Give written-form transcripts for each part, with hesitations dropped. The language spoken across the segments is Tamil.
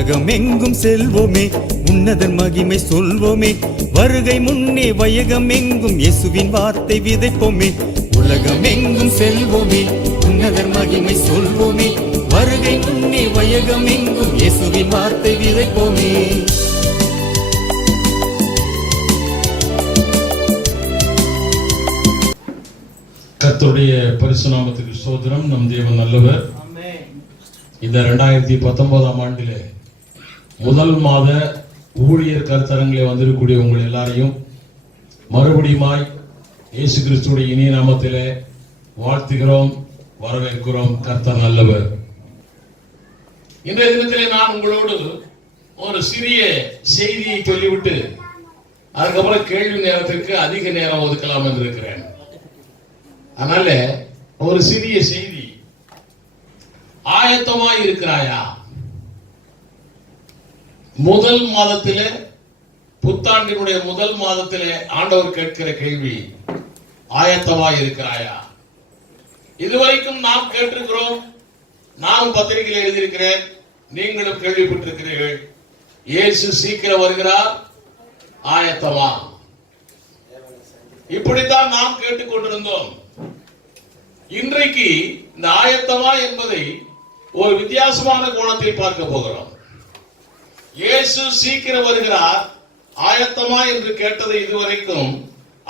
உலகம் எங்கும் செல்வோமே, உன்னதர் மகிமை சொல்வோமே. வருகை முன்னே வையகம் எங்கும் இயேசுவின் வார்த்தை விதைப்போமே. உலகம் எங்கும் செல்வோமே, உன்னதர் மகிமை சொல்வோமே. வருகை முன்னே வையகம் எங்கும் இயேசுவின் வார்த்தை விதைப்போமே. கர்த்தருடைய பரிசுத்த நாமத்துக்கு ஸ்தோத்திரம். நம் தேவன் நல்லவர். இந்த 2019ஆம் ஆண்டிலே முதல் மாத ஊழியர் கருத்தரங்கிலே வந்திருக்கக்கூடிய உங்கள் எல்லாரையும் மறுபடியுமாய் இயேசு கிறிஸ்துடைய இனிய நாமத்திலே வாழ்த்துகிறோம், வரவேற்கிறோம். கர்த்தர் நல்லவர். இன்றைய தினத்திலே நான் உங்களோடு ஒரு சிறிய செய்தியை சொல்லிவிட்டு அதுக்கப்புறம் கேள்வி நேரத்திற்கு அதிக நேரம் ஒதுக்கலாம் என்று இருக்கிறேன். அதனால ஒரு சிறிய செய்தி. ஆயத்தமாய் இருக்கிறாயா? முதல் மாதத்திலே, புத்தாண்டினுடைய முதல் மாதத்திலே ஆண்டவர் கேட்கிற கேள்வி, ஆயத்தமாய் இருக்கிறாயா? இதுவரைக்கும் நாம் கேட்டிருக்கிறோம், நான் பத்திரிகையில் எழுதியிருக்கிறேன், நீங்களும் கேள்விப்பட்டிருக்கிறீர்கள். இயேசு சீக்கிரம் வருகிறார், ஆயத்தமா? இப்படித்தான் நாம் கேட்டுக்கொண்டிருந்தோம். இன்றைக்கு இந்த ஆயத்தமா என்பதை ஒரு வித்தியாசமான கோணத்தில் பார்க்க போகிறோம். இயேசு சீக்கிரம் வருகிறார், ஆயத்தமா என்று கேட்டதை இதுவரைக்கும்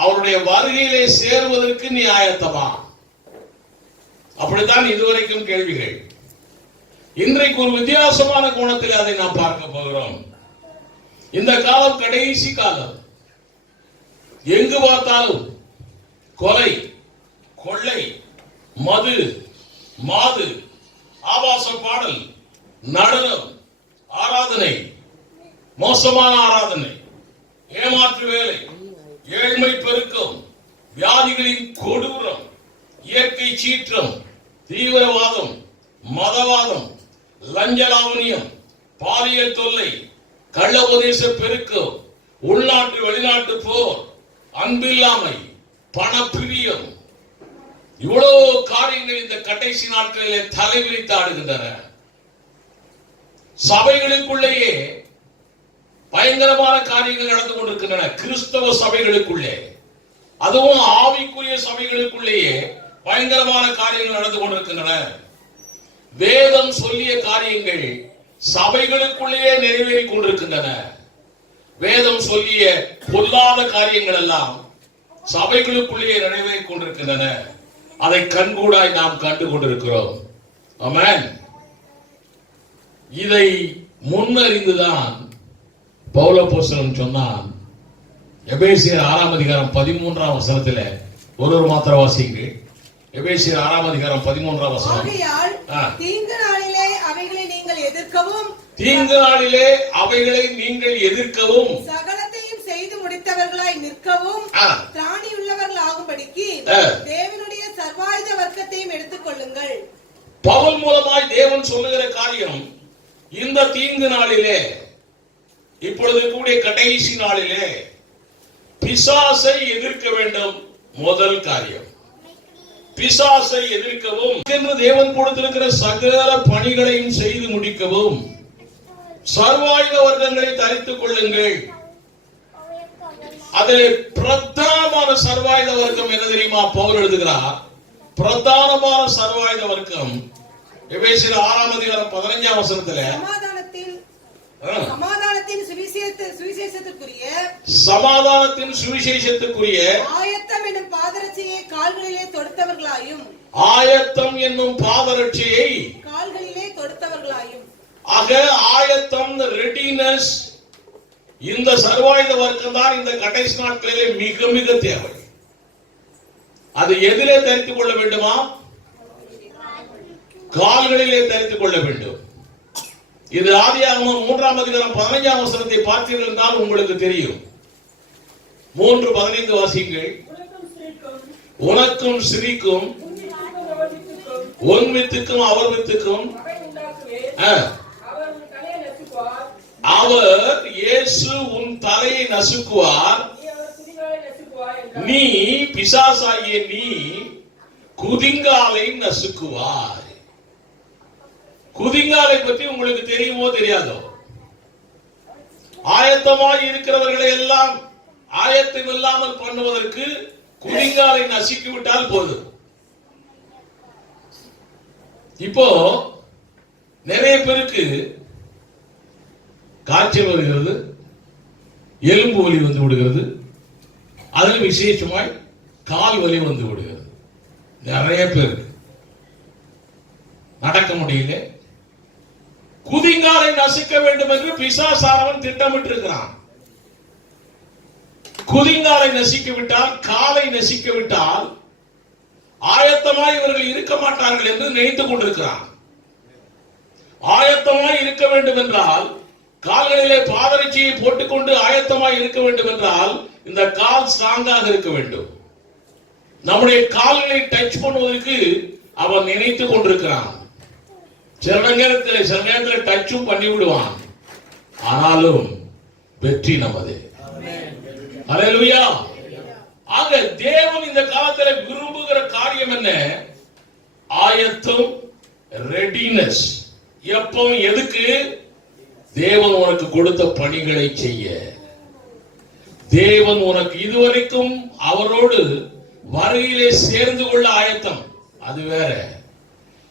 அவருடைய வருகையிலே சேருவதற்கு நீ ஆயத்தமா? அப்படித்தான் இதுவரைக்கும் கேள்விகள். இன்றைக்கு ஒரு வித்தியாசமான கோணத்தில் அதை நாம் பார்க்க போகிறோம். இந்த காலம் கடைசி காலம். எங்கு பார்த்தாலும் கொலை, கொள்ளை, மது, மாது, ஆபாச பாடல், நடனம், ஆராதனை, மோசமான ஆராதனை, ஏமாற்று வேலை, ஏழ்மை பெருக்கம், வியாதிகளின் கொடூரம், இயற்கை சீற்றம், தீவிரவாதம், மதவாதம், லஞ்ச லாவணியம், பாலியல் தொல்லை, கள்ள உபதேச பெருக்கம், உள்நாட்டு வெளிநாட்டு போர், அன்பில்லாமை, பணப்பிரியம், இவ்வளவு காரியங்கள் இந்த கடைசி நாட்களிலே தலைவிரித்து ஆடுகின்றன. சபைகளுக்குள்ளேயே பயங்கரமான காரியங்கள் நடந்து கொண்டிருக்கின்றன. கிறிஸ்தவ சபைகளுக்குள்ளே, அதுவும் ஆவிக்குரிய சபைகளுக்குள்ளேயே பயங்கரமான காரியங்கள் நடந்து கொண்டிருக்கின்றன. வேதம் சொல்லிய காரியங்கள் சபைகளுக்குள்ளேயே நிறைவேறிக் கொண்டிருக்கின்றன. வேதம் சொல்லிய பொல்லாத காரியங்கள் எல்லாம் சபைகளுக்குள்ளேயே நிறைவேறிக் கொண்டிருக்கின்றன. அதை கண்கூடாய் நாம் கண்டு கொண்டிருக்கிறோம். ஆமென். இதை முன்னறிந்துதான் பவுல் அப்போஸ்தலன் சொன்னான். எபேசியர் 6ஆம் அதிகாரம் 13ஆம் வசனத்திலே ஒரு மாத்திர வாசிங்க. எபேசியர் 6ஆம் அதிகாரம் 13ஆம் வசனம். தீங்கு நாளிலே அவைகளை நீங்கள் எதிர்க்கவும், தீங்கு நாளிலே அவைகளை நீங்கள் எதிர்க்கவும், சகலத்தையும் செய்து முடித்தவர்களாய் நிற்கவும், திராணி உள்ளவர்கள் ஆகும்படிக்கு தேவனுடைய சர்வாயுத வர்க்கத்தையும் எடுத்துக் கொள்ளுங்கள். பவுல் மூலமாய் தேவன் சொல்லுகிற காரியம், இந்த தீங்கு நாளிலே, இப்பொழுது கூடிய கடைசி நாளிலே பிசாசை எதிர்க்க வேண்டும். முதல் காரியம் பிசாசை எதிர்க்கவும், என்று தேவன் கொடுத்திருக்கிற சகல பணிகளையும் செய்து முடிக்கவும் சர்வாயுத வர்க்கங்களை தரித்துக் கொள்ளுங்கள். அதில் பிரதானமான சர்வாயுத வர்க்கம் என்ன தெரியுமா? பவுல் எழுதுகிறார், பிரதானமான சர்வாயுத வர்க்கம் எபேசியர் 6ஆம் அதிகாரம் 15ஆம் வசனத்திலே சமாதானத்தின் சுவிசேஷத்துக்குரிய ஆயத்தம் என்னும் பாதரட்சையை கால்களிலே தொடுத்தவர்களாயும், ஆயத்தம் என்னும் பாதரட்சையை கால்களிலே தொடுத்தவர்களாயும். ஆக ஆயத்தம், ரெடினஸ், இந்த சர்வாயுத வர்க்கம் தான் இந்த கடைசி நாட்களிலே மிக மிக தேவை. அது எதிலே தரித்துக் கொள்ள வேண்டுமா? கால்களிலே தரித்துக் கொள்ள வேண்டும். இது ஆதியாகமம் 3ஆம் அதிகாரம் 15ஆம் வசனத்தை பார்த்தீர்கள் என்றால் உங்களுக்கு தெரியும். 3:15 வாசியுங்கள். உனக்கும் ஸ்ரீக்கும், உன் வித்துக்கும் அவர் வித்துக்கும் அவர் இயேசு உன் தலையை நசுக்குவார், நீ பிசாசாகிய நீ குதிங்காலை நசுக்குவாய். குதிங்காலை பற்றி உங்களுக்கு தெரியுமோ தெரியாதோ? ஆயத்தமாய் இருக்கிறவர்களை எல்லாம் ஆயத்தம் இல்லாமல் பண்ணுவதற்கு குதிங்காலை நசுக்கி விட்டால் போதும். இப்போ நிறைய பேருக்கு காய்ச்சல் வருகிறது, எலும்பு வலி வந்து விடுகிறது, அதில் விசேஷமாய் கால் வலி வந்து விடுகிறது. நிறைய பேருக்கு நடக்க முடியல. குதிங்காலை நசுக்க வேண்டும் என்று பிசாசானவன் திட்டமிட்டு இருக்கிறான். குதிங்காலை நசிக்க விட்டால், காலை நசிக்க விட்டால் ஆயத்தமாய் இவர்கள் இருக்க மாட்டார்கள் என்று நினைத்துக் கொண்டிருக்கிறான். ஆயத்தமாய் இருக்க வேண்டும் என்றால், கால்களிலே பாதரட்சியை போட்டுக்கொண்டு ஆயத்தமாய் இருக்க வேண்டும் என்றால் இந்த கால் ஸ்ட்ராங்காக இருக்க வேண்டும். நம்முடைய கால்களை டச் பண்ணுவதற்கு அவன் நினைத்துக் கொண்டிருக்கிறான். சில நேரத்தில் டச்சும் பண்ணி விடுவான். ஆனாலும் வெற்றி நமது. ஹல்லேலூயா. ஆக தேவன் இந்த காலத்தில் விரும்புகிற காரியம் என்ன? ஆயத்தம், ரெடினஸ். எப்போ, எதுக்கு? தேவன் உனக்கு கொடுத்த பணிகளை செய்ய. தேவன் உனக்கு இதுவரைக்கும் அவரோடு வருகையிலே சேர்ந்து கொள்ள ஆயத்தம், அது வேற.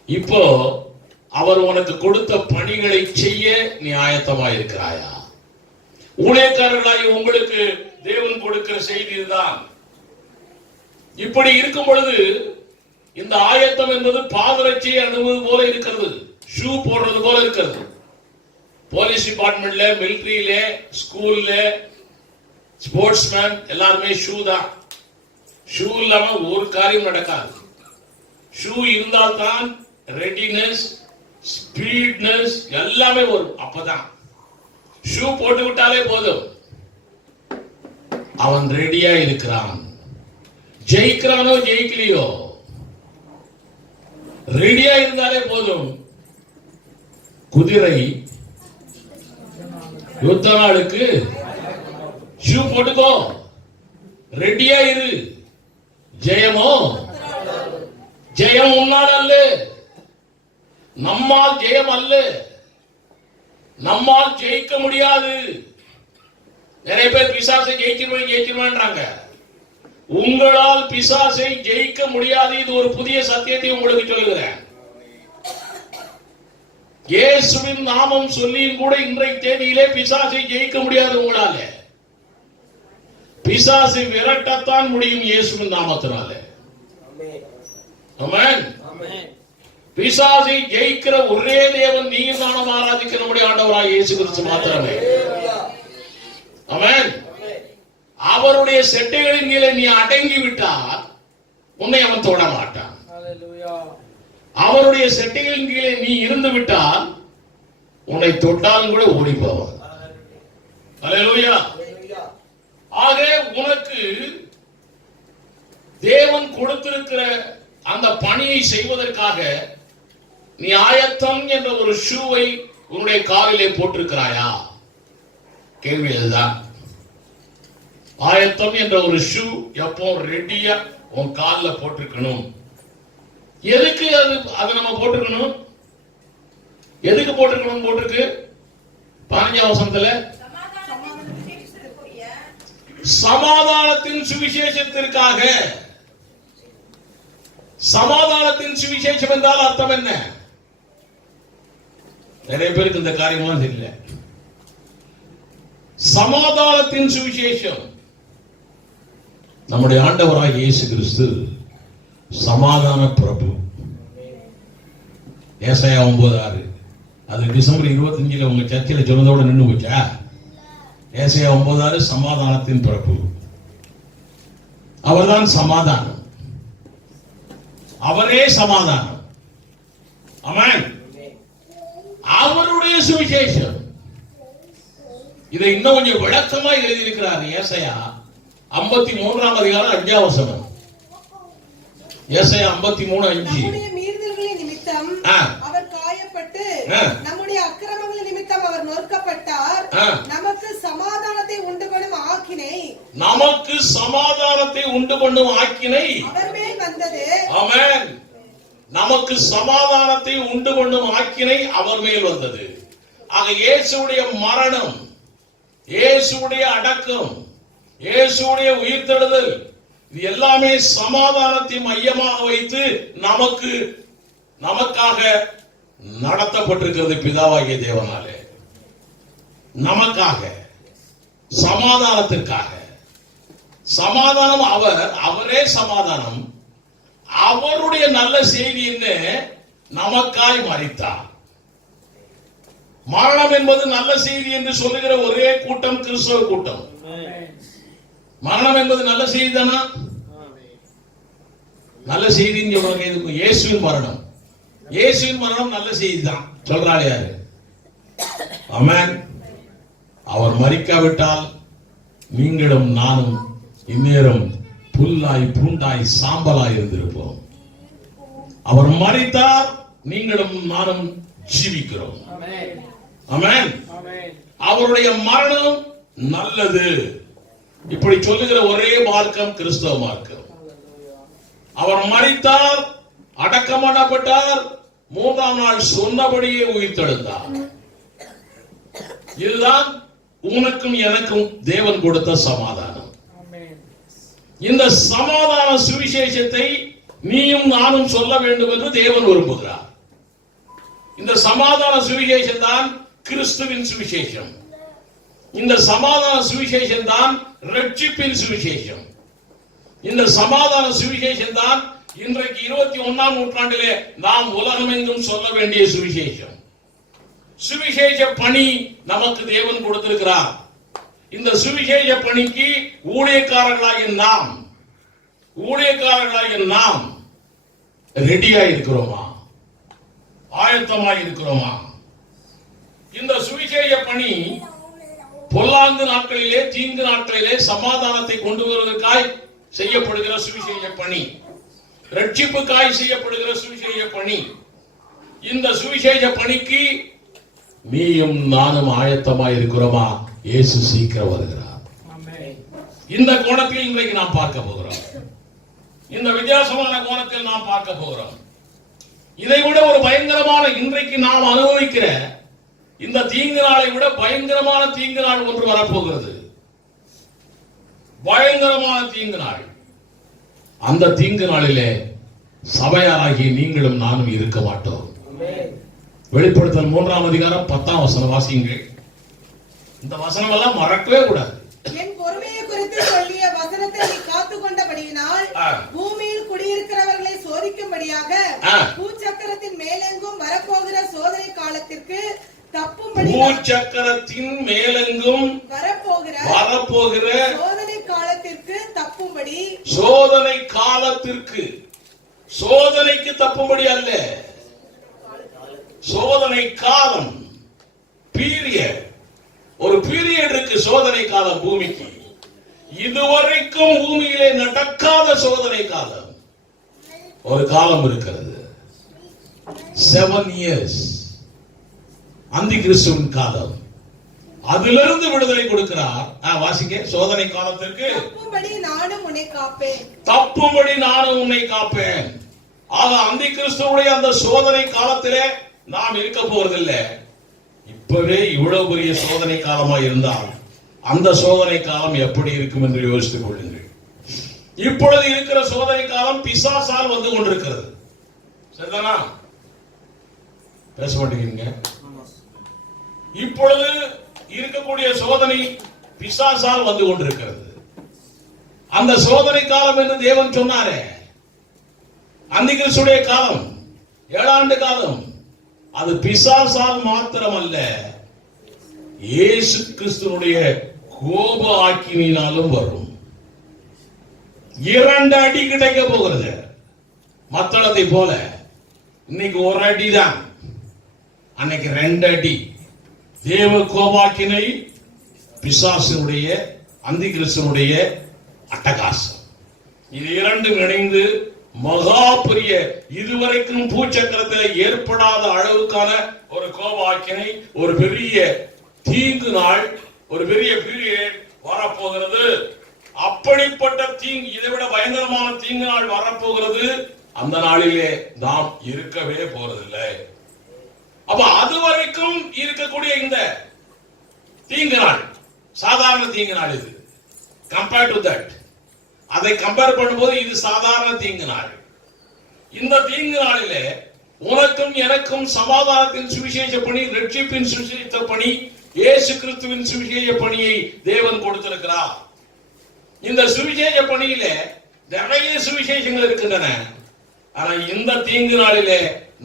இப்போ அவர் உனக்கு கொடுத்த பணிகளை செய்ய நீ ஆயத்தமாக இருக்கிறாயா? ஊழியக்காரர்களாகி உங்களுக்கு தேவன் கொடுக்கிற செய்தி இதுதான். இப்படி இருக்கும் பொழுது இந்த ஆயத்தம் என்பது பாதரட்சியை அணுவது போல இருக்கிறது, ஷூ போடுறது போல இருக்கிறது. போலீஸ் டிபார்ட்மெண்ட்ல, மிலிட்டரியில, ஸ்கூல்ல, ஸ்போர்ட்ஸ்மேன் எல்லாருமே ஷூ தான். ஷூ இல்லாம ஒரு காரியம் நடக்காது. ஷூ இருந்தால் தான் ரெடினஸ், ஸ்பீட்னஸ் எல்லாமே வரும். அப்பதான் ஷூ போட்டு விட்டாலே போதும், அவன் ரெடியா இருக்கிறான். ஜெயிக்கிறானோ ஜெயிக்கலையோ, ரெடியா இருந்தாலே போதும். குதிரை யுத்த நாளுக்கு ஷூ போட்டுக்கோ, ரெடியா இரு. ஜெயமோ, ஜெயம் உன்னால் அல்ல, நம்மால் ஜெயம் அல்ல. நம்மால் ஜெயிக்க முடியாது. நிறைய பேர் பிசாசை ஜெயிச்சிருவாங்க. உங்களால் பிசாசை ஜெயிக்க முடியாது. இது ஒரு புதிய சத்தியத்தை உங்களுக்கு சொல்லுகிறேன். இயேசுவின் நாமம் சொல்லியும் கூட இன்றைய தேதியிலே பிசாசை ஜெயிக்க முடியாது. உங்களால பிசாசை விரட்டத்தான் முடியும் இயேசுவின் நாமத்தினால. ஆமென். பிசாசை ஜெயிக்கிற ஒரே தேவன் நீர் நானும் ஆராதிக்கிற நம்முடைய ஆண்டவராகிய இயேசு கிறிஸ்து மாத்திரமே. ஆமென். அவருடைய செட்டைகளின் கீழே நீ அடங்கி விட்டால் உன்னை அவன் தொட மாட்டான். அவருடைய செட்டைகளின் கீழே நீ இருந்து விட்டால் உன்னை தொட்டாலும் கூட ஓடி போவான். ஹல்லேலூயா. ஆக உனக்கு தேவன் கொடுத்திருக்கிற அந்த பணியை செய்வதற்காக நீ ஆயத்தம் என்ற ஒரு ஷூவை உன்னுடைய காலிலே போட்டிருக்கிறாயா? கேள்வி இதுதான். ஆயத்தம் என்ற ஒரு ஷூ எப்போ ரெடியா உன் காலில் போட்டிருக்கணும். எதுக்கு அது நம்ம போட்டிருக்கணும்? எதுக்கு போட்டிருக்கணும்? போட்டிருக்கு 15ஆம் வசனத்துல சமாதானத்தின் சுவிசேஷத்திற்காக. சமாதானத்தின் சுவிசேஷம் என்றால் அர்த்தம் என்ன? நிறைய பேருக்கு இந்த காரியம்லாம் தெரியல. சமாதானத்தின் சுவிசேஷம். நம்முடைய ஆண்டவராகிய இயேசு கிறிஸ்து சமாதான பிரபு. ஏசாயா 9:6 அது டிசம்பர் 25 உங்க சர்ச்சில் சொன்னதோட நின்று போச்சா? ஏசாயா 9:6 சமாதானத்தின் பிரபு. அவர்தான் சமாதானம், அவரே சமாதானம். ஆமென். அவருடைய சுவிசேஷம். இதை இன்னும் கொஞ்சம் விளக்கமா எழுதியிருக்கிறார் ஏசாயா 53ஆம் அதிகாரம் 5ஆம் வசனம். ஏசாயா 53:5. நம்முடைய மீறுதல்களின் நிமித்தம் அவர் காயப்பட்டு, நம்முடைய அக்கிரமங்களின் நிமித்தம் அவர் நொறுக்கப்பட்டார். நமக்கு சமாதானத்தை உண்டு பண்ணும் ஆக்கினை, நமக்கு சமாதானத்தை உண்டு பண்ணும் ஆக்கினை அவர் மேல் வந்தது. ஆமென். நமக்கு சமாதானத்தை உண்டு பண்ணும் ஆக்கினை அவர் மேல் வந்தது. ஆக இயேசுவுடைய மரணம், இயேசுவுடைய அடக்கம், இயேசுவுடைய உயிர்த்தெழுதல், இது எல்லாமே சமாதானத்தை மையமாக வைத்து நமக்காக நடத்தப்பட்டிருக்கிறது பிதாவாகிய தேவனாலே. நமக்காக, சமாதானத்திற்காக. சமாதானம் அவரே சமாதானம். அவருடைய நல்ல செய்தி என்ன? நமக்காய் மரித்தார். மரணம் என்பது நல்ல செய்தி என்று சொல்லுகிற ஒரே கூட்டம் கிறிஸ்தவ கூட்டம். மரணம் என்பது நல்ல செய்தி தானா? நல்ல செய்தின்னு சொல்றாங்க. இயேசுவின் மரணம், இயேசுவின் மரணம் நல்ல செய்தி தான் சொல்றாள் யாரு? ஆமென். அவர் மரிக்காவிட்டால் நீங்களும் நானும் இந்நேரம் புல்லாய் பூண்டாய் சாம்பலாய் இருந்திருப்போம். அவர் மரித்தார், நீங்களும் நானும் ஜீவிக்கிறோம். ஆமென். அவருடைய மரணம் நல்லது. இப்படி சொல்லுகிற ஒரே மார்க்கம் கிறிஸ்தவ மார்க்கம். அவர் மரித்தார், அடக்கம் பண்ணப்பட்டார், மூன்றாம் நாள் சொன்னபடியே உயிர்த்தெழுந்தார். இதுதான் உனக்கும் எனக்கும் தேவன் கொடுத்த சமாதானம். இந்த சமாதான சுவிசேஷத்தை நீயும் நானும் சொல்ல வேண்டும் என்று தேவன் விரும்புகிறார். இந்த சமாதான சுவிசேஷம் தான் கிறிஸ்துவின் சுவிசேஷம். இந்த சமாதான சுவிசேஷம் தான் ரட்சிப்பின் சுவிசேஷம். இந்த சமாதான சுவிசேஷம் தான் இன்றைக்கு 21ஆம் நூற்றாண்டிலே நாம் உலகமெங்கும் சொல்ல வேண்டிய சுவிசேஷம். சுவிசேஷ பணி நமக்கு தேவன் கொடுத்திருக்கிறார். இந்த சுவிசேஷ பணிக்கு ஊழியக்காரர்களாகிய நாம் ரெடியா இருக்கிறோமா? ஆயத்தமாய் இருக்கிறோமா? இந்த சுவிசேஷ பணி பொல்லாங்கு நாட்களிலே, தீங்கு நாட்களிலே சமாதானத்தை கொண்டு வருவதற்காய் செய்யப்படுகிற சுவிசேஷ பணி, ரட்சிப்புக்காய் செய்யப்படுகிற சுவிசேஷ பணி. இந்த சுவிசேஷ பணிக்கு நீயும் நானும் ஆயத்தமாய் இருக்கிறோமா? இயேசு சீக்கிரம் வருகிறார். இந்த கோணத்தில் இன்றைக்கு நாம் பார்க்க போகிறோம். இந்த வித்தியாசமான கோணத்தில் நாம் பார்க்க போகிறோம். இதை விட ஒரு பயங்கரமான, இன்றைக்கு நாம் அனுபவிக்கிற இந்த தீங்கு நாளை விட பயங்கரமான தீங்கு நாள் ஒன்று வரப்போகிறது. பயங்கரமான தீங்கு நாள். அந்த தீங்கு நாளிலே சபையாராகி நீங்களும் நானும் இருக்க மாட்டோம். வெளிப்படுத்தல் 3ஆம் அதிகாரம் 10ஆம் வசனம் வாசியுங்கள். இந்த வசனம் எல்லாம் மறக்கவே கூடாது. என் பொறுமையை குறித்து சொல்லிய வசனத்தை நீ காத்துக் கொண்டபடியினால் பூமியில் குடியிருக்கிறவர்களை சோதிக்கும்படியாக பூச்சக்கரத்தின் மேலெங்கும் வரப்போகிற சோதனை காலத்திற்கு தப்பும்படி, பூச்சக்கரத்தின் மேலெங்கும் வரப்போகிற சோதனை காலத்திற்கு தப்பும்படி, சோதனை காலத்திற்கு, சோதனைக்கு தப்பும்படி அல்ல, சோதனை காலம், பீரியட். ஒரு பீரியட் இருக்கு சோதனை காலம் பூமிக்கு. இதுவரைக்கும் பூமியிலே நடக்காத சோதனை காலம் ஒரு காலம் இருக்கிறது. 7 years அந்தி கிறிஸ்துவின் காலம். அதிலிருந்து விடுதலை கொடுக்கிறார். வாசிக்க. சோதனை காலத்திற்கு தப்பும்படி நானும் உன்னை காப்பேன். தப்பும்படி நானும் உன்னை காப்பேன். ஆக அந்தி கிறிஸ்துவுடைய அந்த சோதனை காலத்திலே நாம் இருக்க போறதில்லை. இப்பவே இவ்வளவு பெரிய சோதனை காலமா இருந்தால் அந்த சோதனை காலம் எப்படி இருக்கும் என்று யோசித்துக் கொள்ளுங்கள். இப்பொழுது இருக்கிற சோதனை காலம் பிசாசால் வந்து கொண்டிருக்கிறது. சரிதானா? பேச மாட்டேங்கிறீங்க. இப்பொழுது இருக்கக்கூடிய சோதனை பிசாசால் வந்து கொண்டிருக்கிறது. அந்த சோதனை காலம் என்று தேவன் சொன்னாரே, அந்தி கிறிஸ்துடைய காலம் 7 ஆண்டு காலம், அது பிசாசால் மாத்திரமல்ல, இயேசு கிறிஸ்துவுடைய கோப ஆக்கினாலும் வரும். 2 அடி கிடைக்க போகிறது. மத்தளத்தை போல இன்னைக்கு 1 அடி தான், அன்னைக்கு 2 அடி. தேவ கோபாக்கினை, பிசாசினுடைய, அந்தி கிறிஸ்துவுடைய அட்டகாசம், இது இரண்டும் இணைந்து மகா பெரிய, இதுவரைக்கும் பூச்சக்கரத்தில் ஏற்படாத அளவுக்கான ஒரு கோபாக்கினை, ஒரு பெரிய தீங்கு நாள், ஒரு பெரிய பீரியட் வரப்போகிறது. அப்படிப்பட்ட தீங்கு, இதை விட பயங்கரமான தீங்கு நாள் வரப்போகிறது. அந்த நாளிலே நாம் இருக்கவே போறதில்லை. அப்ப அதுவரைக்கும் இருக்கக்கூடிய இந்த தீங்கு நாள், சாதாரண தீங்கு நாள் இது. கம்பேர்ட் டு தட், அதை கம்பேர் பண்ணும்போது இது சாதாரண தீங்கு நாள். இந்த தீங்கு நாளிலே உனக்கும் எனக்கும் சமாதானத்தின் சுவிசேஷ பணி, ரட்சிப்பின் சுவிசேஷ பணி, இயேசு கிறிஸ்துவின் சுவிசேஷ பணியை தேவன் கொடுத்திருக்கிறார். இந்த சுவிசேஷ பணியிலே நிறைய சுவிசேஷங்கள் இருக்கின்றன. ஆனா இந்த தீங்கு நாளிலே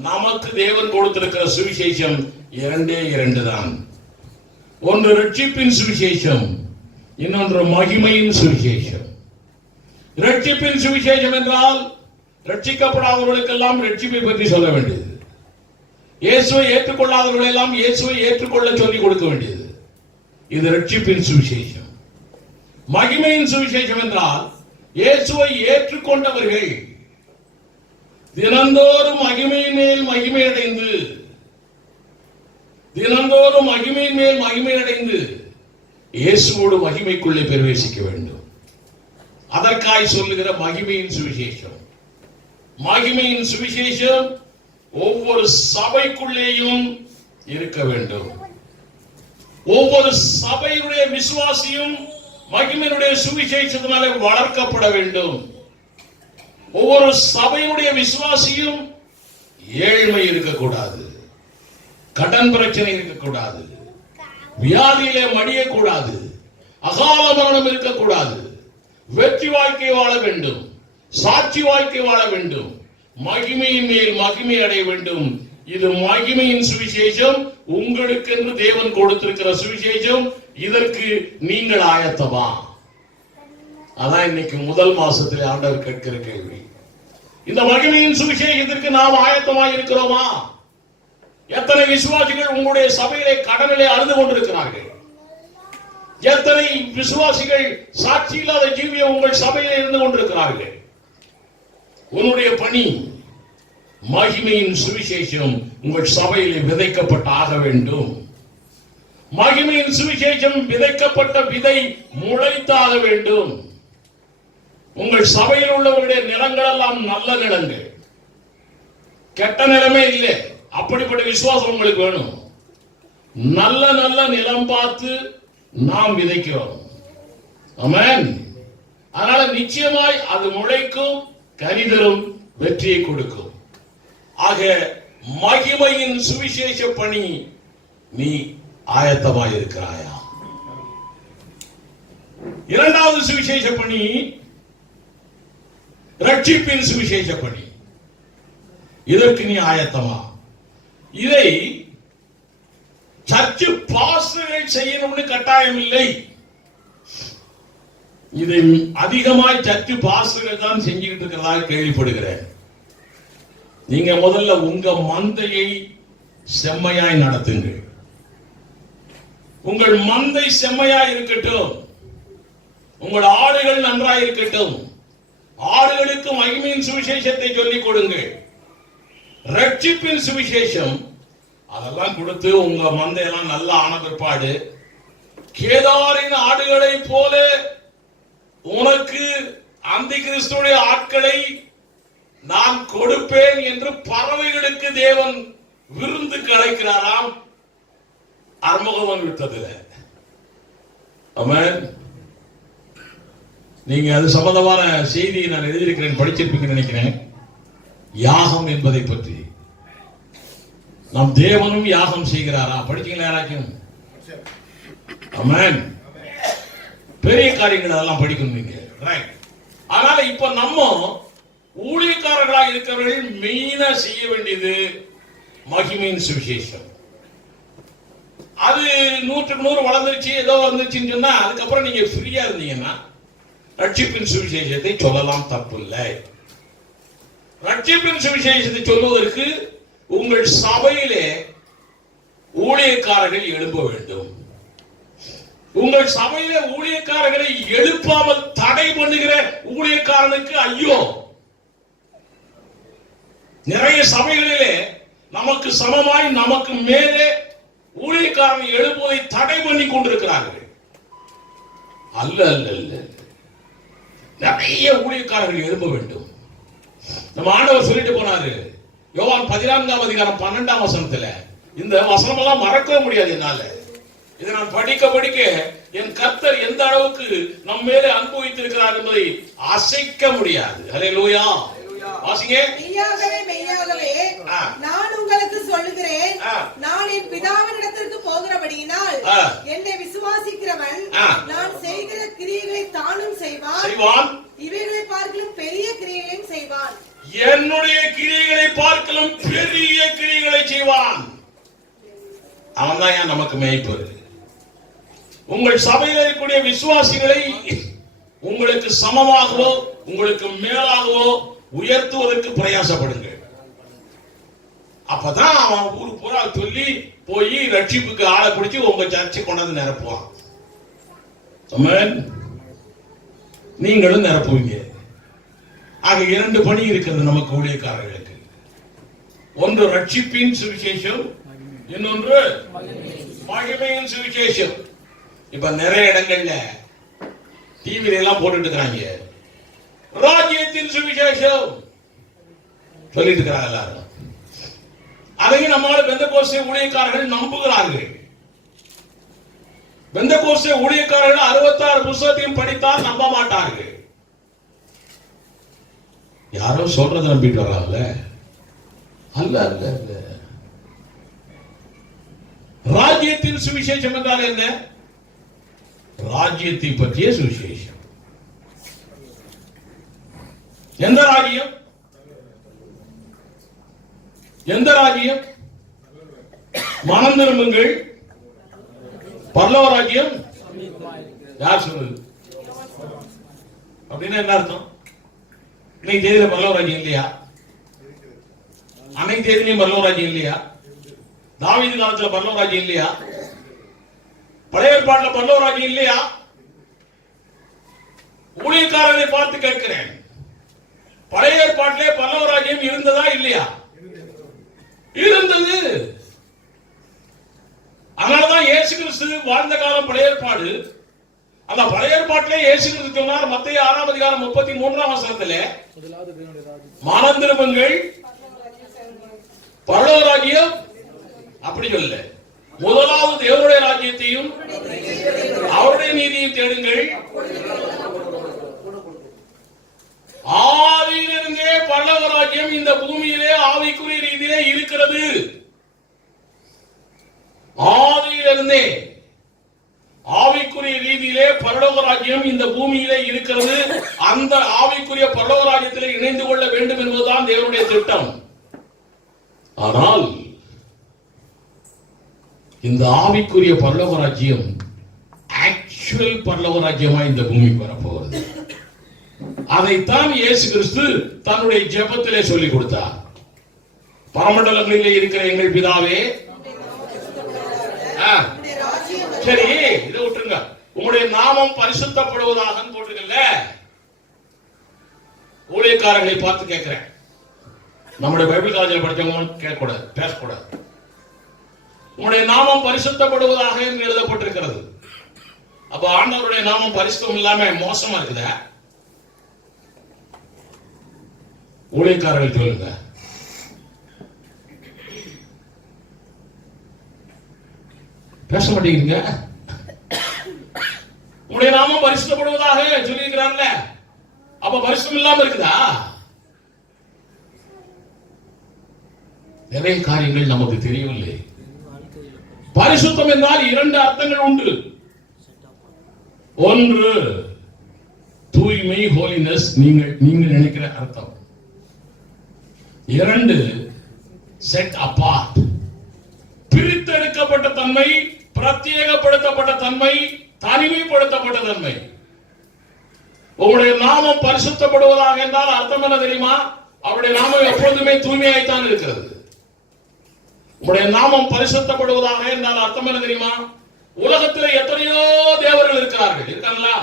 நமக்கு தேவன் கொடுத்திருக்கிற சுவிசேஷம் இரண்டே இரண்டு தான். ஒன்று ரட்சிப்பின் சுவிசேஷம், இன்னொன்று மகிமையின் சுவிசேஷம். ரட்சிப்பின் சுவிசேஷம் என்றால் ரட்சிக்கப்படாதவர்களுக்கெல்லாம் ரட்சிப்பை பற்றி சொல்ல வேண்டியது. இயேசுவை ஏற்றுக்கொள்ளாதவர்கள் எல்லாம் இயேசுவை ஏற்றுக்கொள்ள சொல்லிக் கொடுக்க வேண்டியது. இது ரட்சிப்பின் சுவிசேஷம். மகிமையின் சுவிசேஷம் என்றால் இயேசுவை ஏற்றுக்கொண்டவர்கள் தினந்தோறும் மகிமையின் மேல் மகிமை அடைந்து, தினந்தோறும் மகிமையின் மேல் மகிமை அடைந்து இயேசுவோடு மகிமைக்குள்ளே பிரவேசிக்க வேண்டும். அதற்காய் சொல்லுகிற மகிமையின் சுவிசேஷம். மகிமையின் சுவிசேஷம் ஒவ்வொரு சபைக்குள்ளேயும் இருக்க வேண்டும். ஒவ்வொரு சபையுடைய விசுவாசியும் மகிமையினுடைய சுவிசேஷத்தினாலே வளர்க்கப்பட வேண்டும். ஒவ்வொரு சபையுடைய விசுவாசியும் ஏழ்மை இருக்கக்கூடாது, கடன் பிரச்சனை இருக்கக்கூடாது, வியாதியிலே மடியக்கூடாது, அகால மரணம் இருக்கக்கூடாது, வெற்றி வாழ்க்கை வாழ வேண்டும், சாட்சி வாழ்க்கை வாழ வேண்டும், மகிமையின் மேல் மகிமை அடைய வேண்டும். இது மகிமையின் சுவிசேஷம். உங்களுக்கு என்று தேவன் கொடுத்திருக்கிற சுவிசேஷம். இதற்கு நீங்கள் ஆயத்தமா? அதான் இன்னைக்கு முதல் மாசத்திலே ஆண்டவர் கேட்கிற கேள்வி. இந்த மகிமையின் சுவிசேஷத்திற்கு நாம் ஆயத்தமா இருக்கிறோமா? எத்தனை விசுவாசிகள் உங்களுடைய சபையிலே கடனிலே அழுது கொண்டிருக்கிறார்கள்? எத்தனை விசுவாசிகள் சாட்சி இல்லாத ஜீவியம் உங்கள் சபையிலே இருந்து கொண்டிருக்கிறார்கள்? உன்னுடைய பணி மகிமையின் சுவிசேஷம் உங்கள் சபையிலே விதைக்கப்பட்டு ஆக வேண்டும். மகிமையின் சுவிசேஷம் விதைக்கப்பட்ட விதை முளைத்தாக வேண்டும். உங்கள் சபையில் உள்ளவருடைய நிலங்கள் எல்லாம் நல்ல நிலங்கள், கெட்ட நிலமே இல்லை. அப்படிப்பட்ட விசுவாசம் உங்களுக்கு வேணும். நல்ல நல்ல நிலம் பார்த்து நாம் விதைக்கிறோம். ஆமென். அதனால நிச்சயமாய் அது முளைக்கும், கனிதரும், வெற்றியை கொடுக்கும். ஆக மகிமையின் சுவிசேஷ பணி நீ ஆயத்தமாய் இருக்கிறாயா? இரண்டாவது சுவிசேஷ பணி ரட்சிப்பின் சுவிசேஷ பணி. இதற்கு நீ ஆயத்தமா? இதை சர்ச்சு பாஸ்டர்கள் செய்யணும்னு கட்டாயம் இல்லை. இதை அதிகமாய் சர்ச்சு பாஸ்டர்கள் தான் செஞ்சுக்கிட்டு இருக்கிறதாக கேள்விப்படுகிறேன். நீங்க முதல்ல உங்க மந்தையை செம்மையாய் நடத்துங்கள். உங்கள் மந்தை செம்மையாய் இருக்கட்டும். உங்கள் ஆடுகள் நன்றாய் இருக்கட்டும். ஆடுகளுக்கு மகிமையின் சுவிசேஷத்தை சொல்லிக் கொடுங்கள். ரட்சிப்பின் சுவிசேஷம் அதெல்லாம் கொடுத்து உங்க மந்தையெல்லாம் நல்லா ஆன பிற்பாடு கேதாரின் ஆடுகளை போல உனக்கு அந்தி கிறிஸ்துடைய ஆட்களை நான் கொடுப்பேன் என்று பறவைகளுக்கு தேவன் விருந்து அழைக்கிறாராம் அர்மகவன் விட்டதுல. ஆமென். நீங்க அது சம்பந்தமான செய்தியை நான் எழுதியிருக்கிறேன், படிச்சிருப்பீங்கன்னு நினைக்கிறேன். யாகம் என்பதை பற்றி. நம் தேவனும் யாகம் செய்கிறாரா? படிச்சீங்களா யாராச்சும்? ஆமென். பெரிய காரியங்கள் அதெல்லாம் படிக்கணும் நீங்க. ரைட். அதனால இப்ப நம்ம ஊழியக்காரர்களாக இருக்கிறவர்கள் மெயினா செய்ய வேண்டியது மகிமையின் சுவிசேஷம். அது 100% வளர்ந்துருச்சு, ஏதோ வந்துருச்சுன்னு சொன்னா அதுக்கப்புறம் நீங்க ஃப்ரீயா இருந்தீங்கன்னா ரட்சிப்பின் சுவிசேஷத்தை சொல்லலாம், தப்பு இல்லை. ரட்சிப்பின் சுவிசேஷத்தை சொல்வதற்கு உங்கள் சபையிலே ஊழியக்காரர்கள் எழும்ப வேண்டும். உங்கள் சபையிலே ஊழியக்காரர்களை எழுப்பாமல் தடை பண்ணுகிற ஊழியக்காரனுக்கு ஐயோ. நிறைய சபைகளிலே நமக்கு சமமாய் நமக்கு மேலே ஊழியக்காரனை எழுப்புவதை தடை பண்ணி கொண்டிருக்கிறார்கள். அல்ல அல்ல அல்ல, நிறைய ஊழியக்காரர்கள் எழுப்ப வேண்டும். நம்ம ஆண்டவர் சொல்லிட்டு போனாரு யோவான் 14ஆம் அதிகாரம் 12ஆம் வசனத்துல. இந்த வசனம் எல்லாம் மறக்கவே முடியாது என்னால. இதை நான் படிக்க படிக்க என் கர்த்தர் எந்த அளவுக்கு நம் மேலே அன்பு வைத்திருக்கிறார் என்பதை அசைக்க முடியாது. அல்லேலூயா. வாசிங்க. மெய்யாகவே மெய்யாகவே நான் உங்களுக்கு சொல்லுகிறேன், நான் என் பிதாவினிடத்திற்கு போகிறபடியினால் என்னை விசுவாசிக்கிறவன் நான் செய்கிற கிரியைகளை தானும் செய்வான், இவைகளை பார்க்கலும் பெரிய கிரியைகளையும் செய்வான். என்னுடைய கிரியைகளை பார்க்கலும் பெரிய கிரியைகளை செய்வான். அவன் தான் நமக்கு மேய்ப்பர். உங்கள் சபையில் இருக்கக்கூடிய விசுவாசிகளை உங்களுக்கு சமமாகவோ உங்களுக்கு மேலாகவோ உயர்த்துவதற்கு பிரயாசப்படுங்கள். அப்பதான் அவன் ஊரு பூரா சொல்லி போய் ரட்சிப்புக்கு ஆளை பிடிச்சி உங்க சர்ச்சை கொண்டாந்து நிரப்புவான். நீங்களும் நிரப்புவீங்க. ஆக 2 பணி இருக்கிறது நமக்கு ஊழியக்காரர்களுக்கு. ஒன்று ரட்சிப்பின் சுவிசேஷம், இன்னொன்று மகிமையின் சுவிசேஷம். இப்ப நிறைய இடங்கள்ல டிவில எல்லாம் போட்டுட்டு இருக்காங்க, ராஜ்யத்தின் சுவிசேஷம் சொல்லிட்டு இருக்கிறாங்க எல்லாரும். அதையும் நம்மால பெந்தெகோஸ்தே ஊழியக்காரர்கள் நம்புகிறார்கள். பெந்தெகோஸ்தே ஊழியக்காரர்கள் 66 புத்தகத்தையும் படித்தால் நம்ப மாட்டார்கள். யாரோ சொல்றதை நம்பிட்டு வர்றாங்கல்ல. அல்ல அல்ல அல்ல. ராஜ்யத்தின் சுவிசேஷம் என்றால் என்ன? ராஜ்யத்தை பற்றிய சுவிசேஷம். எந்த ராஜ்யம்? எந்த ராஜ்யம்? மனம் திரும்புங்கள், பரலோக ராஜ்யம். யார் சொல்லுது? அப்படின்னா என்ன அர்த்தம்? இன்னைக்கு தேதியில பரலோக ராஜ்யம் இல்லையா? அன்னைக்கு தேதியிலையும் பரலோக ராஜ்யம் இல்லையா? தாவீது காலத்துல பரலோக ராஜ்யம் இல்லையா? பழைய ஏற்பாட்டுல பரலோக ராஜ்யம் இல்லையா? ஊழியக்காரர்களை பார்த்து கேட்கிறேன், பழைய ஏற்பாட்டிலே பரலோக ராஜ்யம் இருந்ததா இல்லையா? இருந்தது. அதனாலதான் இயேசு கிறிஸ்து வாழ்ந்த காலம் பழைய ஏற்பாடு. அந்த பழைய ஏற்பாட்டிலே இயேசு கிறிஸ்து சொன்னார், மத்தேயு 6ஆம் அதிகாரம் 33ஆம் வசனத்திலே, மனம் திரும்புங்கள், பரலோக ராஜ்யம். அப்படி சொல்ல, முதலாவது தேவனுடைய ராஜ்யத்தையும் அவருடைய நீதியையும் தேடுங்கள். ஆதியிலிருந்தே பரலோக ராஜ்யம் இந்த பூமியிலே ஆவிக்குரிய ரீதியிலே இருக்கிறது. ஆதியிலிருந்தே ஆவிக்குரிய ரீதியிலே பரலோக ராஜ்யம் இந்த பூமியிலே இருக்கிறது. அந்த ஆவிக்குரிய பரலோக ராஜ்யத்திலே இணைந்து கொள்ள வேண்டும் என்பதுதான் தேவனுடைய திட்டம். ஆனால் இந்த ஆவிக்குரிய பரலோக ராஜ்யம் ஆக்சுவல் பரலோக ராஜ்யமா இந்த பூமிக்கு வரப்போகிறது. அதைத்தான் இயேசு கிறிஸ்து தன்னுடைய ஜெபத்திலே சொல்லிக் கொடுத்தார். பரமண்டலங்களிலே இருக்கிற எங்கள் பிதாவே. சரி, இதை விட்டுருங்க. உங்களுடைய நாமம் பரிசுத்தப்படுவதாக போட்டுக்கல. ஊழியக்காரர்களை பார்த்து கேட்கிறேன், நம்முடைய பைபிள் காலேஜில் படிச்சவங்க கேட்கக்கூடாது, பேசக்கூடாது. உங்களுடைய நாமம் பரிசுத்தப்படுவதாக என்று எழுதப்பட்டிருக்கிறது. அப்ப ஆண்டவருடைய நாமம் பரிசுத்தம் இல்லாம மோசமா இருக்குதா? ஊழியக்காரர்கள் சொல்லுங்க. பேச மாட்டேங்கிறீங்க. உங்களுடைய நாமம் பரிசுத்தப்படுவதாக சொல்லி இருக்கிறான்ல, அப்ப பரிசுத்தம் இல்லாம இருக்குதா? நிறைய காரியங்கள் நமக்கு தெரியவில்லை. பரிசுத்தம் என்றால் 2 அர்த்தங்கள் உண்டு. ஒன்று தூய்மை, ஹோலினஸ், நீங்கள் நினைக்கிற அர்த்தம். 2 செட் அபார்ட், பிரித்தெடுக்கப்பட்ட தன்மை, பிரத்யேகப்படுத்தப்பட்ட தன்மை, தனிமைப்படுத்தப்பட்ட தன்மை. உங்களுடைய நாமம் பரிசுத்தப்படுவதாக என்றால் அர்த்தம் என்ன தெரியுமா? அவருடைய நாமம் எப்பொழுதுமே தூய்மையாய்த்தான் இருக்கிறது. உங்களுடைய நாமம் பரிசுத்தப்படுவதாக என்றால் அர்த்தம் என்ன தெரியுமா? உலகத்தில் எத்தனையோ தேவர்கள் இருக்கிறார்கள், இருக்காங்களா?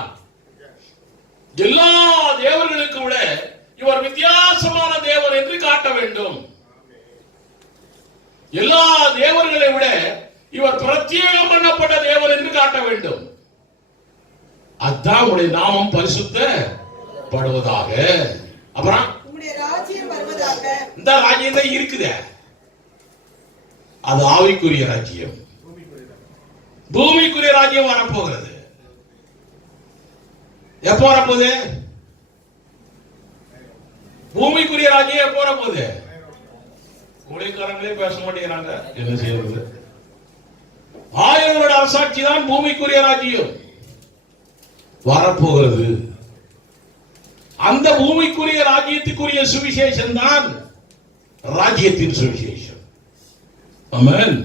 எல்லா தேவர்களுக்கு விட இவர் வித்தியாசமான தேவர் என்று காட்ட வேண்டும். எல்லா தேவர்களை விட இவர் பிரத்யேகம் பண்ணப்பட்ட தேவர் என்று காட்ட வேண்டும். அதான் உடைய நாமம் பரிசுத்தப்படுவதாக. அப்புறம் உம்முடைய ராஜ்யம் வருவதாக. இந்த ராஜ்யம் தான் இருக்குது. அது ஆவிக்குரிய ராஜ்யம். பூமிக்குரிய ராஜ்யம் வரப்போகிறது. எப்போ வரப்போகுது? பூமிக்குரிய ராஜ்யம் எப்போ வரப்போகுது? ஊழியக்காரங்களே பேச மாட்டேங்கிறாங்க, என்ன செய்யறது? 1000 வருட அரசாட்சி தான் பூமிக்குரிய ராஜ்யம் வரப்போகிறது. அந்த பூமிக்குரிய ராஜ்யத்துக்குரிய சுவிசேஷம் தான் ராஜ்யத்தின் சுவிசேஷம். ஆமென்.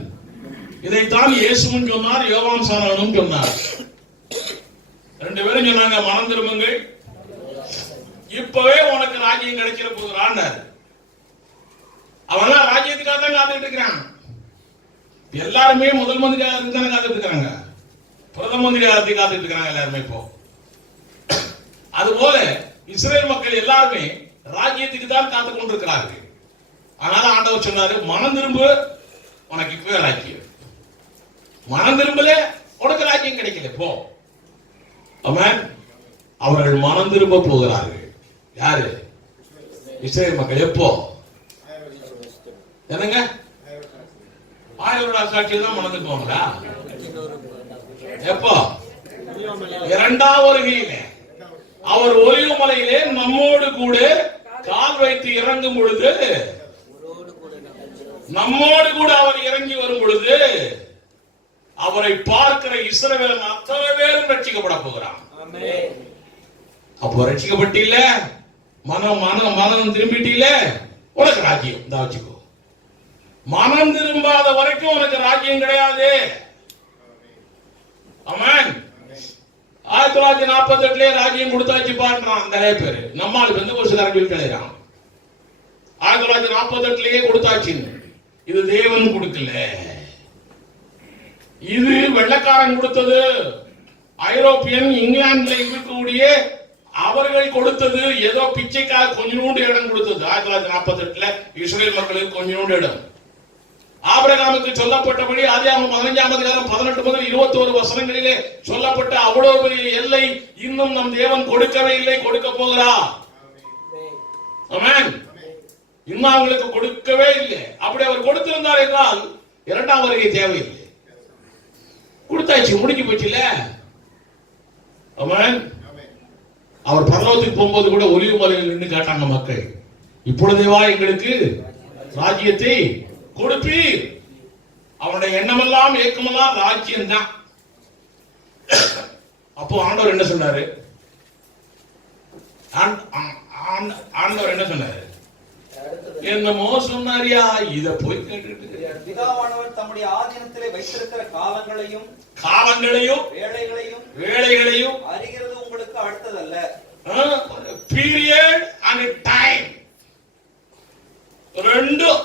இதைத்தான் இயேசுவும் சொன்னார், யோவான் சாணனும் சொன்னார். 2 பேரும் சொன்னாங்க, மனம் திரும்புங்கள், இப்பவே உனக்கு ராஜ்யம் கிடைக்கிற போகிறான். அவன் ராஜ்யத்துக்காக தான் காத்துட்டு இருக்கிறான். எல்லாருமே முதல் மந்திரியாக தானே காத்துட்டு இருக்காங்க, பிரதம மந்திரியாக காத்துட்டு இருக்காங்க எல்லாருமே. இப்போ அதுபோல இஸ்ரேல் மக்கள் எல்லாருமே ராஜ்யத்துக்கு தான் காத்து கொண்டிருக்கிறார்கள். அதனால ஆண்டவர் சொன்னாரு, மனம் திரும்பு, உனக்கு இப்பவே ராஜ்யம். மனம் திரும்பல, உனக்கு ராஜ்யம் கிடைக்கல. போ. ஆமென். அவர்கள் மனம் திரும்ப போகிறார்கள். யாரு? இஸ்ரேல் மக்கள். எப்போ? என்னங்க? 1000 வருட அரசாட்சி தான் மனம் திரும்புவாங்களா? எப்போ? 2ஆம் வருகையிலே அவர் ஒலிவ மலையிலே நம்மோடு கூட கால் வைத்து இறங்கும் பொழுது, நம்மோடு கூட அவர் இறங்கி வரும் பொழுது, அவரை பார்க்கிற இஸ்ரவேலன் அத்தனை பேரும் ரட்சிக்கப்பட போகிறான். அப்போ ரட்சிக்கப்பட்டில்ல, மனம் திரும்பிட்டில்ல, உனக்கு ராஜ்யம் தான் வச்சுக்கோ. மனம் திரும்பாத வரைக்கும் உனக்கு ராஜ்யம் கிடையாது. ஆமென். 1948 ராஜ்யம் கொடுத்தாச்சு பாடுறான் நிறைய பேரு. நம்மளுக்கு வந்து ஒரு சில கிடையாது. 1948 கொடுத்தாச்சு. இது தேவன் கொடுக்கல, இது வெள்ளக்காரன் கொடுத்தது. ஐரோப்பியன் இங்கிலாந்துல இருக்கக்கூடிய அவர்கள் கொடுத்தது. ஏதோ பிச்சைக்காக கொஞ்சோண்டு இடம் கொடுத்தது. 1948 இஸ்ரேல் மக்களுக்கு கொஞ்சோண்டு இடம். ஆபிரகாமுக்கு சொல்லப்பட்டபடி ஆதியாகமம் 15ஆம் அதிகாரம் 18 முதல் 21 வசனங்களிலே சொல்லப்பட்ட அவ்வளவு பெரிய எல்லை இன்னும் நம் தேவன் கொடுக்கவே இல்லை, கொடுக்க போகிறார். ஆமென். இன்னும் அவங்களுக்கு கொடுக்கவே இல்லை. அப்படி அவர் கொடுத்திருந்தார் என்றால் 2ஆம் வருகை தேவையில்லை. கொடுத்தாச்சு, முடிஞ்சு போச்சுல. ஆமென். அவர் பரலோகத்துக்கு போகும்போது கூட ஒலிவு மலையில் நின்று கேட்டாங்க மக்கள், இப்பொழுதேவா எங்களுக்கு ராஜ்யத்தை கொடுப்பீர்? அவனுடைய எண்ணமெல்லாம் ஏக்கமெல்லாம் ராஜ்யம் தான். அப்போ ஆண்டவர் என்ன சொன்னாரு? ஆண்டவர் என்ன சொன்னாரு? என்னமோ சொன்னாரியா, இத போய் கேட்டுட்டு பிதாவானவர் தம்முடைய ஆதீனத்திலே வைத்திருக்கிற காலங்களையும் வேளைகளையும் அறிகிறது உங்களுக்கு அடுத்ததல்ல. பீரியட் அண்ட் டைம் ரெண்டும்.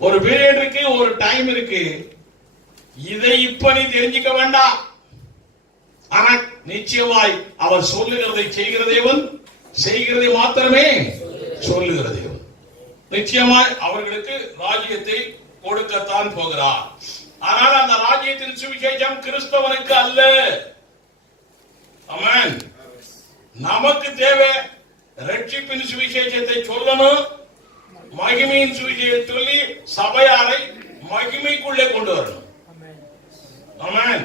ஒரு பீரியட் இருக்கு, ஒரு டைம் இருக்கு. இதை இப்ப நீ தெரிஞ்சுக்க வேண்டாம். ஆனா நிச்சயமாய் அவர் சொல்லுகிறதை செய்கிற தேவன், செய்கிறதை மாத்திரமே சொல்லுகிற தேவன். நிச்சயமாய் அவர்களுக்கு ராஜ்யத்தை கொடுக்கத்தான் போகிறார். ஆனால் அந்த ராஜ்யத்தின் சுவிசேஷம் கிறிஸ்தவனுக்கு அல்ல. ஆமென். நமக்கு தேவை ரட்சிப்பின் சுவிசேஷத்தை சொல்லணும், மகிமையின் சுவிசேஷத்தை சொல்லி சபையாரை மகிமைக்குள்ளே கொண்டு வரணும். ஆமென்.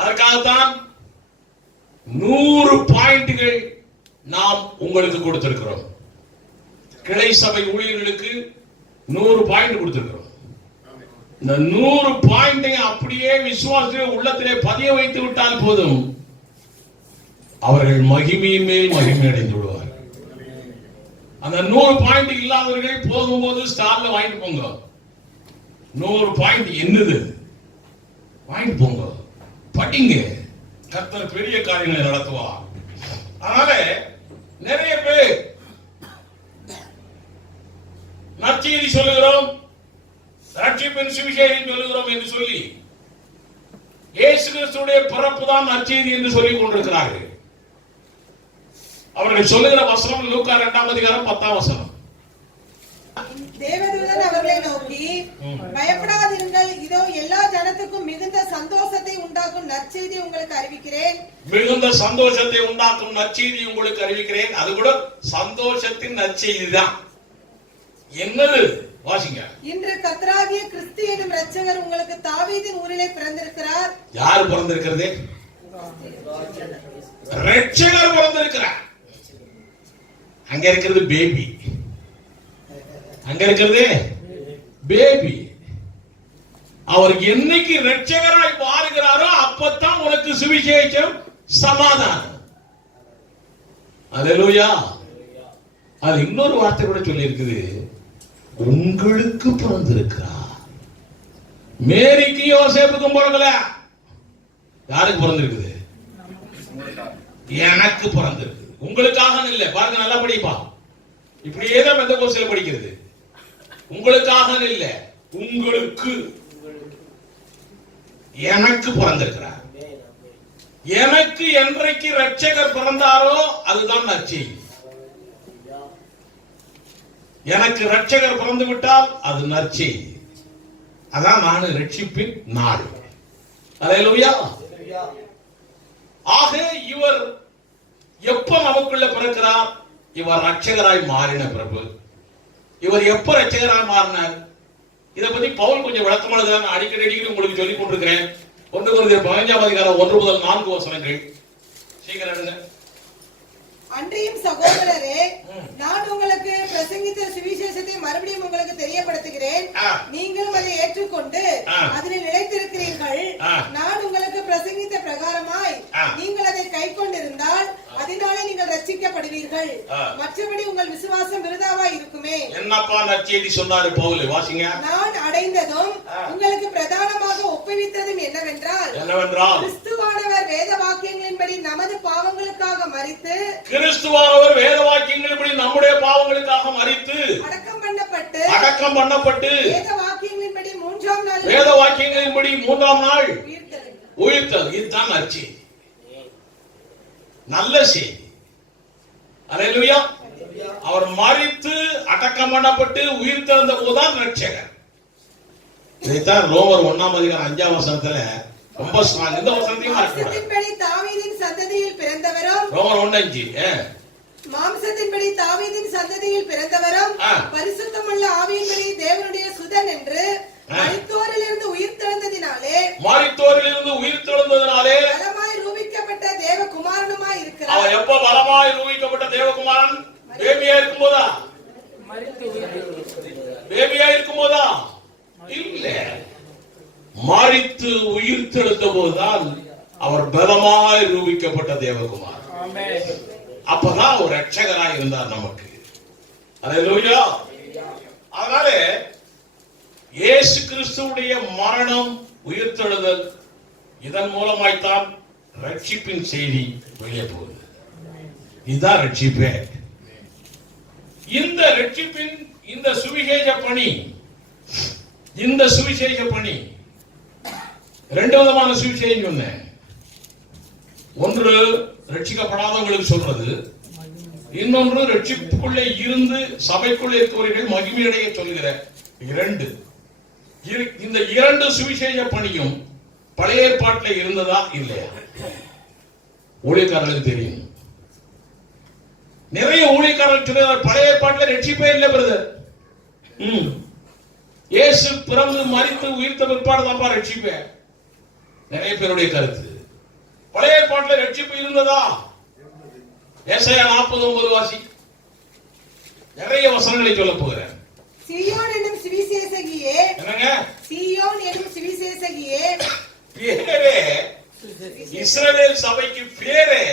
அதற்காகத்தான் 100 பாயிண்ட்கள் நாம் உங்களுக்கு கொடுத்திருக்கிறோம். கிளை சபை ஊழியர்களுக்கு 100 பாயிண்ட் கொடுத்திருக்கிறோம். இந்த 100 பாயிண்டை அப்படியே விசுவாசத்திலே உள்ளத்திலே பதிய வைத்து விட்டால் போதும், அவர்கள் மகிமையின் மேல் மகிமை அடைந்து விடுவார்கள். அந்த 100 பாயிண்ட் இல்லாதவர்கள் போகும்போது ஸ்டார்ல வாங்கிட்டு போங்க. 100 பாயிண்ட் என்னது? வாங்கிட்டு போங்க, படிங்க. கர்த்தர் பெரிய காரியங்களை நடத்துவார். அதனால நிறைய பேர் நற்செய்தி சொல்லுகிறோம், ரட்சிப்பின் சுவிசேஷம் சொல்லுகிறோம் என்று சொல்லி இயேசு கிறிஸ்துவுடைய பிறப்பு தான் நற்செய்தி என்று சொல்லிக் கொண்டிருக்கிறார்கள். அவர்கள் சொல்லுகிற வசனம் லூக்கா 2ஆம் அதிகாரம் 10ஆம் வசனம். தேவதூதன் அவர்களை நோக்கி, பயப்படாதிருங்கள், இதோ எல்லா ஜனத்துக்கும் மிகுந்த சந்தோஷத்தை உண்டாக்கும் நற்செய்தி உங்களுக்கு அறிவிக்கிறேன். மிகுந்த சந்தோஷத்தை உண்டாக்கும் நற்செய்தி உங்களுக்கு அறிவிக்கிறேன். அது கூட சந்தோஷத்தின் நற்செய்தி தான். என்னது? வாசிங்க. இன்று கர்த்தராகிய கிறிஸ்து என்னும் இரட்சகர் உங்களுக்கு தாவீதின் ஊரிலே பிறந்திருக்கிறார். யார் பிறந்திருக்கிறது? ரட்சகர் பிறந்திருக்கிறார். அங்க இருக்கிறது பேபி, அங்க இருக்கிறது பேபி. அவர் என்னைக்கு ரட்சகராய் மாறுகிறாரோ அப்பத்தான் உனக்கு சுவிசேஷம், சமாதானம். அல்லேலூயா. அது இன்னொரு வார்த்தை கூட சொல்லி இருக்குது, உங்களுக்கு பிறந்திருக்கிறார். மேரிக்கு யோசேப்புக்கும் பிறக்கல. யாருக்கு பிறந்திருக்குது? எனக்கு பிறந்திருக்கு. உங்களுக்காக இல்ல. பாருங்க, நல்லா படிப்பா. இப்படியே தான் பெந்தகோஸ்தேல படிக்கிறது. உங்களுக்காக இல்ல, உங்களுக்கு, எனக்கு பிறந்திருக்கிறார். எனக்கு என்றைக்கு ரட்சகர் பிறந்தாரோ அதுதான் நற்செய்தி. எனக்கு ரட்சகர் பிறந்து விட்டால் அது நற்செய்தி. அதான் நான் ரட்சிப்பின் நாள். அல்லேலூயா. ஆக இவர் எப்ப நமக்குள்ள பிறக்கிறார்? இவர் ரட்சகராய் மாறின பிரபு. இவர் எப்ப ரட்சகராய் மாறினார்? இதை பத்தி பவுல் கொஞ்சம் விளக்கமாக அடிக்கடி உங்களுக்கு சொல்லிக் கொண்டிருக்கிறேன். 1 கொரிந்தியர் 15ஆம் அதிகாரம் 1 முதல் 4 வசனங்கள். சீக்கிரம் எடுங்க. அன்றியும் சகோதரரே, நான் உங்களுக்கு பிரசங்கித்த சுவிசேஷத்தை மறுபடியும் உங்களுக்கு தெரியப்படுத்துகிறேன். நீங்களும் அதை ஏற்றுக்கொண்டு அதில் நிலைத்திருக்கிறீர்கள். நான் உங்களுக்கு பிரசங்கித்த பிரகாரமாய் நீங்கள் அதை கை கொண்டிருந்தால் அதனாலே நீங்கள் ரட்சிக்கப்படுவீர்கள். மற்றபடி உங்கள் விசுவாசம் விருதாவாய் இருக்குமே. என்னப்பா நற்செய்தி சொன்னாரு பவுல்? வாசிங்க. நான் அடைந்ததும் உங்களுக்கு பிரதானமாக ஒப்புவித்ததும் என்னவென்றால் கிறிஸ்துவானவர் வேத வாக்கியங்களின்படி நமது பாவங்களுக்காக மரித்து, கிறிஸ்துவானவர் வேத வாக்கியங்களின்படி நம்முடைய பாவங்களுக்காக மரித்து அடக்கம் பண்ணப்பட்டு வேத வாக்கியங்களின்படி 3ஆம் நாள் உயிர்த்தது. இதுதான் நற்செய்தி, நல்ல செய்தி. அல்லேலூயா. அவர் மரித்து அடக்கம் பண்ணப்பட்டு உயிர்த்தெழுந்த போதுதான் ரட்சகர். இதைத்தான் ரோமர் 1ஆம் அதிகாரம் 5ஆம் வசனத்துல ரொம்ப ஸ்ட்ராங். இந்த வசனத்தையும் தாவீதின் சந்ததியில் பிறந்தவரும், ரோமர் 1:5, மாம்சத்தின்படி தாவீதின் சந்ததியில் பிறந்தவரும் பரிசுத்தமுள்ள ஆவியின்படி தேவனுடைய சுதன் என்று மரித்தோரிலிருந்து உயிர்த்தெழுந்ததினாலே பலமாய் ரூபிக்கப்பட்ட தேவகுமாரனுமாய் இருக்கிறார். அவர் எப்ப பலமாய் ரூபிக்கப்பட்ட தேவகுமாரன்? பேபியா இருக்கும்போதா? பேபியா இருக்கும்போதா? இல்ல, மரித்து உயிர்த்தெழுந்த போதுதான் அவர் பலமாய் ரூபிக்கப்பட்ட தேவகுமார். அப்பதான் ஒரு ரட்சகராய் இருந்தார் நமக்கு. அல்லேலூயா. அதனால இயேசு கிறிஸ்துவுடைய மரணம், உயிர்த்தெழுதல், இதன் மூலமாய்த்தான் ரட்சிப்பின் செய்தி வெளியே போகுது. இதுதான் ரட்சிப்பே. இந்த ரட்சிப்பின் இந்த சுவிசேஷ பணி, இந்த சுவிசேஷ பணி 2 விதமான சுவிசேஷம் சொன்னேன். ஒன்று ரட்சிக்கப்படாதவங்களுக்கு சொல்றது, இன்னொன்று ரட்சிப்புக்குள்ளே இருந்து சபைக்குள்ளே இருக்கிறவர்கள் மகிமையடைய சொல்கிற 2. இந்த 2 சுவிசேஷ பணியும் பழைய ஏற்பாட்டில் இருந்ததா இல்லையா? ஊழியக்காரர்களுக்கு தெரியும். நிறைய ஊழியக்காரர்கள் பழைய ஏற்பாட்டில் ரட்சிப்பே இல்லை பிரதர். இயேசு பிறந்து மரித்து உயிர்த்த பிற்பாடு தான்ப்பா ரட்சிப்பே. நிறைய பேருடைய கருத்து. பழைய ஏற்பாட்டில் ரட்சிப்பு இருந்ததா? ஏசாயா 49 வாசி. நிறைய வசனங்களை சொல்ல போகிறேன். சீயோன் என்னும் சுவிசேஷகியே, என்னங்க? சீயோன் என்னும் சுவிசேஷகியே, பேரே இஸ்ரவேல் சபைக்கு பேரே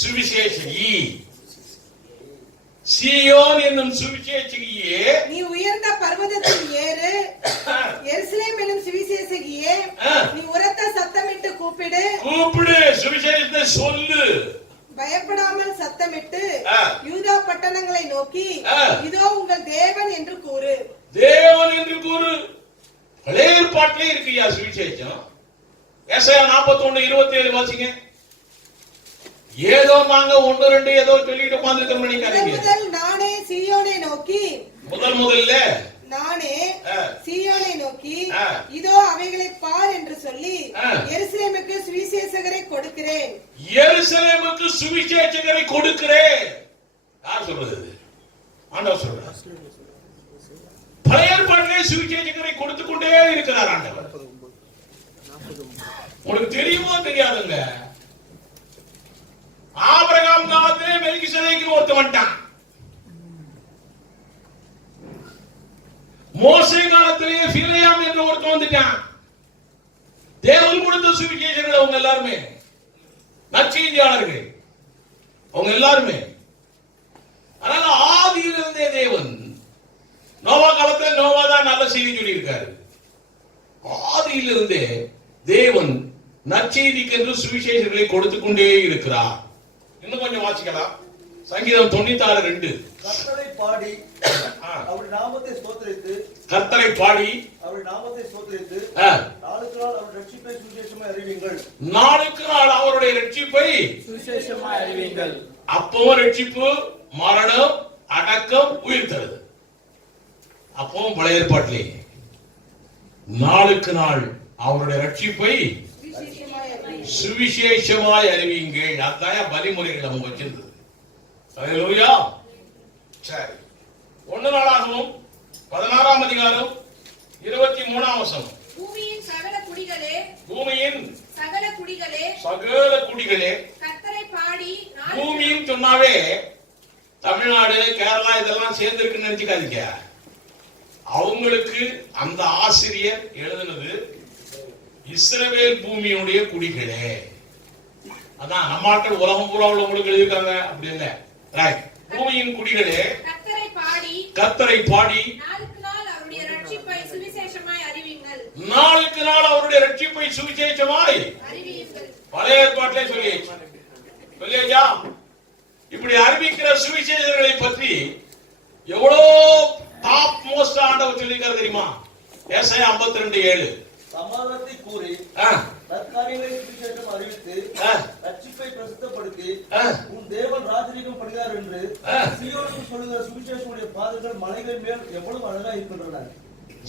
சுவிசேஷகி. சீயோன் என்னும் சுவிசேஷகியே, நீ உயர்ந்த பர்வதத்தில் ஏறு. எருசலேம் என்னும் சுவிசேஷகியே, நீ உரத்த சத்தமிட்டு கூப்பிடு. சுவிசேஷத்தை சொல்லு. பயப்படாமல் சத்தமிட்டு யூதா பட்டணங்களை நோக்கி, இதோ உங்கள் தேவன் என்று கூறு. தேவன் என்று கூறு. பழைய ஏற்பாட்டிலே இருக்குயா சுவிசேஷம். ஏசாயா 41:27 வாசிங்க. ஏதோ நாங்க 1-2 ஏதோ சொல்லிட்டு உட்கார்ந்திருக்கோம் நினைக்காதீங்க. முதல் நானே சீயோனை நோக்கி, முதல்ல நானே சீயோனை நோக்கி இதோ அவைகளை பார் என்று சொல்லி எருசலேமுக்கு சுவிசேஷகரை கொடுக்கிறேன். எருசலேமுக்கு சுவிசேஷகரை கொடுக்கிறேன். யார் சொல்றது? ஆண்டவர் சொல்றார். பழைய ஏற்பாட்டிலே சுவிசேஷகரை கொடுத்து கொண்டே இருக்கிறார் ஆண்டவர். உங்களுக்கு தெரியுமோ தெரியாதுங்க. ஆபிரகாம் காலத்திலே மெல்கிசேதேக்குன்னு ஒருத்தன் வந்துட்டான். மோசே காலத்திலேயே பிலேயாம் என்று ஒருத்தன் வந்துட்டான். தேவன் கொடுத்த சுவிசேஷர்கள் அவங்க எல்லாருமே நற்செய்தியாளர்கள், அவங்க எல்லாருமே. அதனால ஆதியிலிருந்தே தேவன், நோவா காலத்தில் நோவா தான் நல்ல செய்தி சொல்லி இருக்காரு. ஆதியிலிருந்தே தேவன் நற்செய்திக்கு என்று சுவிசேஷங்களை கொடுத்துக் கொண்டே இருக்கிறார். இன்னும் கொஞ்சம் வாசிக்கலாம். சங்கீதம் 96:2. கர்த்தரை பாடி அவர் நாமத்தை ஸ்தோத்திரித்து, கர்த்தரை பாடி அவர் நாமத்தை ஸ்தோத்திரித்து, நாளுக்கு நாள் அவர் ரட்சிப்பை சுவிசேஷமாய் அறிவீங்கள். நாளுக்கு நாள் அவருடைய ரட்சிப்பை சுவிசேஷமாய் அறிவீங்கள். அப்பவும் ரட்சிப்பு, மரணம், அடக்கம், உயிர் தருது. அப்பவும் பழைய ஏற்பாட்டிலே நாளுக்கு நாள் அவருடைய ரட்சிப்பை சுவிசேஷமாய் அறிவீங்கள். அதான் வழிமுறைகள் அவங்க வச்சிருந்தது. அல்லேலூயா. சரி, 1 நாளாகவும் 16ஆம் அதிகாரம் 23ஆம் வசனம். பூமியின் சகல குடிகளே, பூமியின் சகல குடிகளே, சகல குடிகளே. கர்த்தரை பாடி பூமின்னு சொன்னாவே தமிழ்நாடு, கேரளா இதெல்லாம் சேர்ந்து இருக்குன்னு நினைச்சுக்காதீங்க. அவங்களுக்கு அந்த ஆசிரியர் எழுதுனது இஸ்ரவேல் பூமியுடைய குடிகளே. அதான் நம்ம ஆட்கள் உலகம் பூரா உள்ளவங்களுக்கு எழுதியிருக்காங்க. அப்படி இல்ல. பூமியின் குடிகளே, கர்த்தரை பாடி, கர்த்தரை பாடி நாளுக்கு நாள் அவருடைய ரட்சிப்பை சுவிசேஷமாய் அறிவீங்கள். நாளுக்கு நாள் அவருடைய ரட்சிப்பை சுவிசேஷமாய் அறிவீங்கள். பழைய ஏற்பாட்டிலே சொல்லியாச்சா? இப்படி அறிவிக்கிற சுவிசேஷங்களை பற்றி எவ்வளவு டாப் மோஸ்ட் ஆண்டவர் சொல்லியிருக்காரு தெரியுமா? ஏசாயா 52:7. சமாதானத்தை கூறி நற்காரியங்களை சுவிசேஷம் அறிவித்து ரட்சிப்பை பிரசித்தப்படுத்தி உன் தேவன் ராஜரீகம் படுகிறார் என்று சீயோனுக்கு சொல்லுகிற சுவிசேஷனுடைய பாதங்கள் மலைகள் மேல் எவ்வளவு அழகா இருக்கின்றன.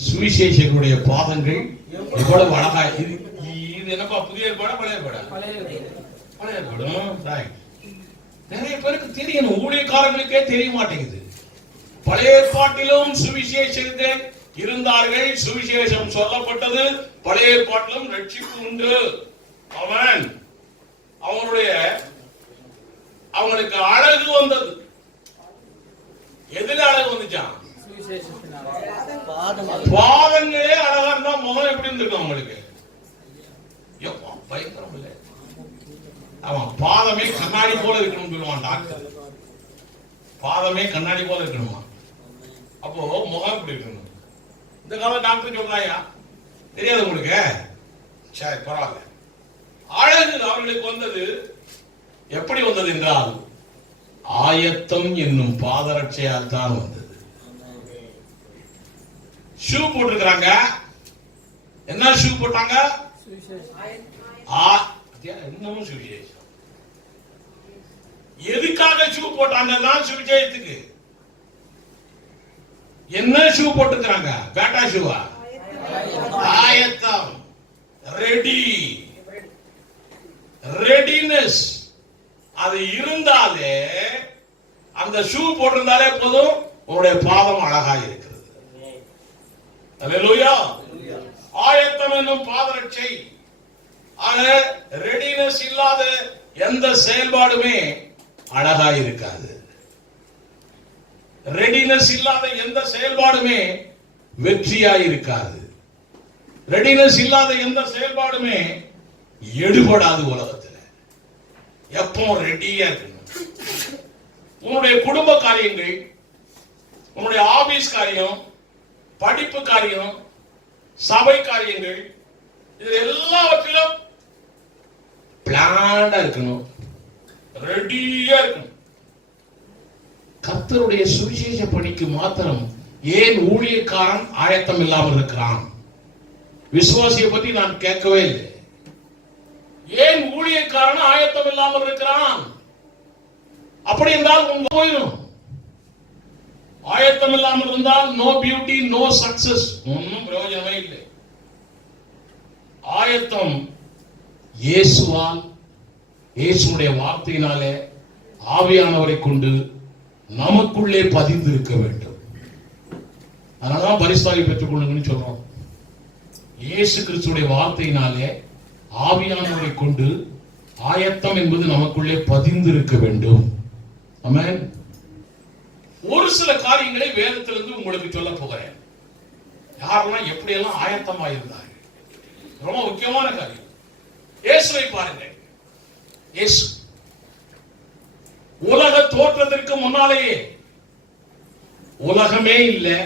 சுவிசேஷனுடைய பாதங்கள் எவ்வளவு அழகா. இது என்னப்பா, புதிய ஏற்பாடா பழைய ஏற்பாடா? பழைய ஏற்பாடு. நிறைய பேருக்கு தெரியணும், ஊழியக்காரர்களுக்கே தெரிய மாட்டேங்குது. பழைய ஏற்பாட்டிலும் சுவிசேஷர்கள் இருந்தார்கள், சுவிசேஷம் சொல்லப்பட்டது. பழைய ஏற்பாட்டிலும் ரட்சிப்பு உண்டு. அவன் அவங்களுக்கு அழகு வந்தது. எதுல அழகு வந்துச்சான்? பாதங்களே அழகா இருந்தா முகம் எப்படி இருந்திருக்கும் அவங்களுக்கு? பயங்கரம் இல்லை. அவன் பாதமே கண்ணாடி போல இருக்கணும்னு சொல்லுவான் டாக்டர். பாதமே கண்ணாடி போல இருக்கணுமா? அப்போ முகம் எப்படி இருக்கணும்? இந்த கால டாக்டர் சொல்றாயா? தெரியாது உங்களுக்கு? சரி, பரவாயில்ல. அழகு அவர்களுக்கு வந்தது. எப்படி வந்தது என்றால் ஆயத்தம் என்னும் பாதரட்சையால் தான் வந்தது. ஷூ போட்டிருக்கிறாங்க. என்ன ஷூ போட்டாங்க? இன்னமும் சுவிசேஷம். எதுக்காக ஷூ போட்டாங்கன்னா சுவிசேஷத்துக்கு. என்ன ஷூ போட்டுக்கிறாங்க? பேட்டா ஷூவா? ஆயத்தம், ரெடி, ரெடினஸ். அது இருந்தாலே, அந்த ஷூ போட்டிருந்தாலே போதும், உங்களுடைய பாதம் அழகா இருக்கிறது. அல்லேலூயா. ஆயத்தம் என்னும் பாதரட்சை. ஆக ரெடினஸ் இல்லாத எந்த செயல்பாடுமே அழகா இருக்காது. ரெடினஸ் இல்லாத எந்த செயல்பாடுமே வெற்றியா இருக்காது. ரெடினஸ் இல்லாத எந்த செயல்பாடுமே எடுபடாது. உலகத்துல எப்போ ரெடியா இருக்கணும். உன்னுடைய குடும்ப காரியங்கள், உன்னுடைய ஆபீஸ் காரியம், படிப்பு காரியம், சபை காரியங்கள், இது எல்லாவற்றிலும் பிளான்டா இருக்கணும், ரெடியா இருக்கணும். கர்த்தருடைய சுவிசேஷ பணிக்கு மாத்திரம் ஏன் ஊழியக்காரன் ஆயத்தம் இல்லாமல் இருக்கிறான்? விசுவாசியை பற்றி நான் கேட்கவே இல்லை. ஏன் ஊழியக்காரன் ஆயத்தம் இல்லாமல் இருக்கிறான்? அப்படி என்றால் உங்க போயிடும். ஆயத்தம் இல்லாமல் இருந்தால் நோ பியூட்டி, நோ சக்சஸ், ஒன்னும் பிரயோஜனமே இல்லை. ஆயத்தம் இயேசுவால், இயேசுடைய வார்த்தையினாலே, ஆவியானவரை கொண்டு நமக்குள்ளே பதிந்து இருக்க வேண்டும். அதனாலதான் பரிசுத்தாவி பெற்றுக் கொள்ளுங்கன்னு சொல்றோம். இயேசு கிறிஸ்துடைய வார்த்தையினாலே, ஆவியானவரை கொண்டு ஆயத்தம் என்பது நமக்குள்ளே பதிந்திருக்க வேண்டும். ஆமென். ஒரு சில காரியங்களை வேதத்திலிருந்து உங்களுக்கு சொல்ல போகிறேன். யாரெல்லாம் எப்படியெல்லாம் ஆயத்தமா இருந்தாங்க. ரொம்ப முக்கியமான காரியம். இயேசுவை பாருங்க. இயேசு உலக தோற்றத்திற்கு முன்னாலேயே உலகமே இல்லை,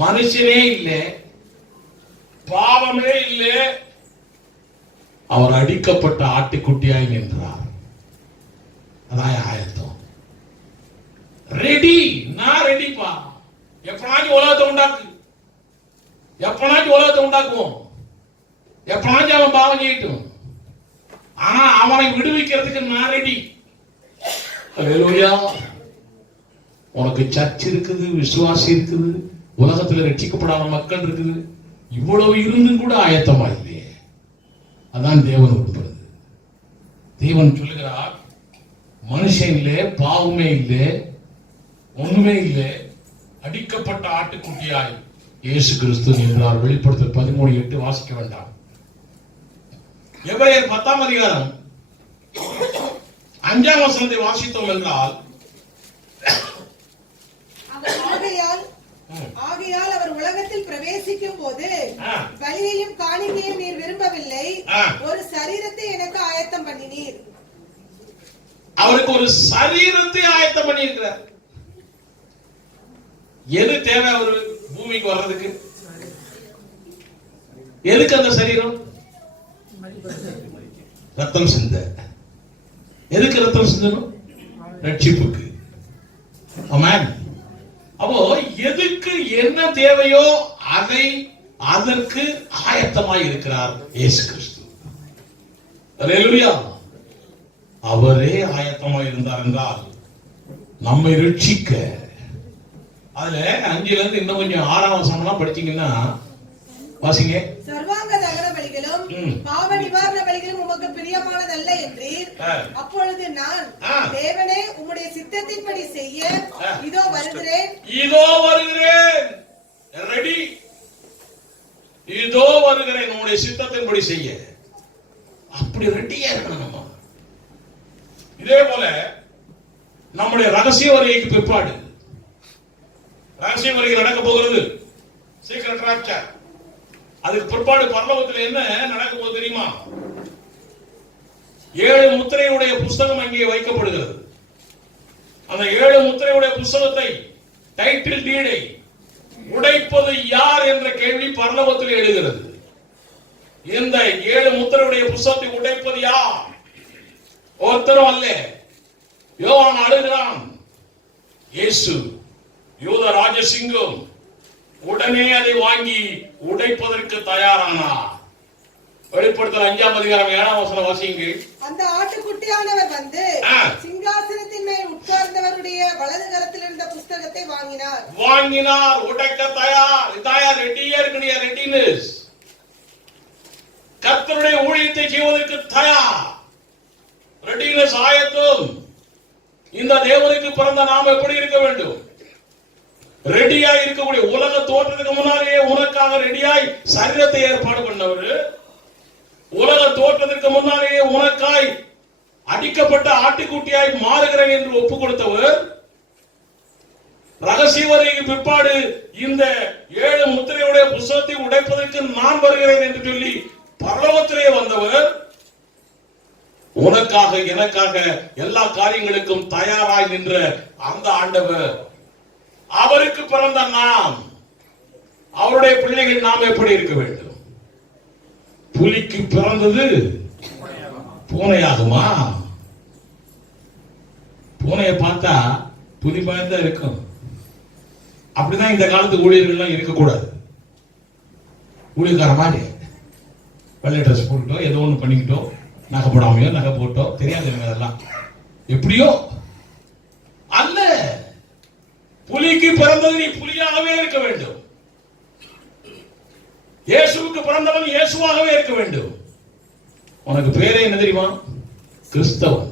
மனுஷனே இல்லை, பாவமே இல்லை, அவர் அடிக்கப்பட்ட ஆட்டுக்குட்டியாய் நின்றார். அதான் ஆயத்தம். ரெடி. நான் ரெடிப்பா. எப்பனாச்சும் உலகத்தை உண்டாக்கு, எப்பனாச்சும் உலகத்தை உண்டாக்குவோம், எப்பனாச்சும் அவன் பாவம் செய்யட்டும், ஆனா அவனை விடுவிக்கிறதுக்கு நான் ரெடி. அல்லேலூயா. உனக்கு சர்ச் இருக்குது, விசுவாசி இருக்குது, உலகத்துல ரட்சிக்கப்படாத மக்கள் இருக்குது, இவ்வளவு இருந்தும் கூட ஆயத்தமா இல்லையே. அதான் தேவன் விரும்புறது. தேவன் சொல்லுகிறார், மனுஷன் இல்லை, பாவமே இல்லை, ஒண்ணுமே இல்லை, அடிக்கப்பட்ட ஆட்டுக்குட்டியாய் இயேசு கிறிஸ்து என்றார். வெளிப்படுத்தல் 13:8 வாசிக்க வேண்டாம். எபிரேயர் 10ஆம் அதிகாரம் 5ஆம் வசனத்தை வாசித்தோம் என்றால், ஆகையால் அவர் உலகத்தில் பிரவேசிக்கும் போது பலியையும் காணிக்கையும் நீர் விரும்பவில்லை, ஒரு சரீரத்தை எனக்கு ஆயத்தம் பண்ணினீர். அவருக்கு ஒரு சரீரத்தை ஆயத்தம் பண்ணி இருக்கிறார். எது தேவை அவரு பூமிக்கு வர்றதுக்கு? எதுக்கு அந்த சரீரம்? ரத்தம் சிந்த. எதுக்கு ரத்தம் சிந்தணும்? ரட்சிப்புக்கு. ஆமென். அப்போ எதுக்கு என்ன தேவையோ அதை அதற்கு ஆயத்தமாய் இருக்கிறார் இயேசு கிறிஸ்து. அல்லேலூயா. அவரே ஆயத்தமாய் இருந்தார் என்றால் நம்மை ரட்சிக்க. அதுல 5ல இருந்து இன்னும் கொஞ்சம் 6ஆம் வசனம்லாம் படிச்சீங்கன்னா வாசிங்க. சர்வாங்க தகன பலிகளும் பாவ நிவாரண பலிகளும் உமக்கு பிரியமானதல்ல என்றீர். அப்பொழுது நான், தேவனே உம்முடைய சித்தத்தின்படி செய்ய இதோ வருகிறேன், இதோ வருகிறேன், ரெடி, இதோ வருகிறேன், உம்முடைய சித்தத்தின்படி செய்ய. அப்படி ரெடியா இருக்கணும் நம்ம. இதே போல நம்முடைய ரகசிய வருகைக்கு பிற்பாடு, ரகசிய வருகை நடக்க போகிறது, சீக்ரெட் ராப்சர். அதுக்கு பிற்பாடு பரலோகத்தில் என்ன நடக்க போகுது தெரியுமா? 7 முத்திரையுடைய புஸ்தகம் அங்கே வைக்கப்படுகிறது. அந்த 7 முத்திரையுடைய புஸ்தகத்தை, டைட்டில் டீடை உடைப்பது யார் என்ற கேள்வி பரலோகத்தில் எழுகிறது. இந்த 7 முத்திரையுடைய புஸ்தகத்தை உடைப்பது யார்? ஒருத்தரும் அல்ல. யோவான் அழுகிறான். இயேசு யூத ராஜசிங்கம் உடனே அதை வாங்கி உடைப்பதற்கு தயாரானார். வெளிப்படுத்தல் 5ஆம் அதிகாரம் 7ஆம் வசனம் வாசியுங்கள். அந்த ஆட்டுக்குட்டியானவர் வந்து சிங்காசனத்தின் மேல் உட்கார்ந்தவருடைய வலது கரத்தில் இருந்த புஸ்தகத்தை வாங்கினார். உடைக்க தயார். ரெடியா இருக்கணும். ரெடினஸ். கர்த்தருடைய ஊழியத்தை செய்வதற்கு தயார். ரெடினஸ், ஆயத்தம். இந்த தேவனுக்கு பிறந்த நாம் எப்படி இருக்க வேண்டும்? ரெடியாய் இருக்கக்கூடிய, உலக தோற்றத்துக்கு முன்னாலேயே உனக்காக ரெடியாய் சரீரத்தை ஏற்பாடு பண்ணவர், உலக தோற்றத்திற்கு முன்னாலேயே உனக்காய் அடிக்கப்பட்ட ஆட்டுக்குட்டியாய் மாறுகிறேன் என்று ஒப்பு கொடுத்தவர், ரகசிய வருகைக்கு பிற்பாடு இந்த 7 முத்திரையுடைய புஸ்தகத்தை உடைப்பதற்கு நான் வருகிறேன் என்று சொல்லி பரலோகத்திலே வந்தவர், உனக்காக எனக்காக எல்லா காரியங்களுக்கும் தயாராய் நின்ற அந்த ஆண்டவர், அவருக்கு பிறந்த நாம், அவருடைய பிள்ளைகள் நாம் எப்படி இருக்க வேண்டும்? புலிக்கு பிறந்தது பூனையாகுமா? பூனையை பார்த்தா புலி பயந்தா இருக்கும். அப்படிதான் இந்த காலத்து ஊழியர்கள்லாம் இருக்கக்கூடாது. ஊழியக்கார மாதிரி வெள்ளை ட்ரெஸ் போட்டோ ஏதோ ஒன்று பண்ணிக்கிட்டோ, நகை போடாமையோ நகை போட்டோ, தெரியாது அதெல்லாம். எப்படியோ அல்ல. புலிக்கு பிறந்தது நீ புலியாகவே இருக்க வேண்டும். இயேசுவுக்கு பிறந்தவன் இயேசுவாகவே இருக்க வேண்டும். உனக்கு பேரே என்ன தெரியுமா? கிறிஸ்தவன்.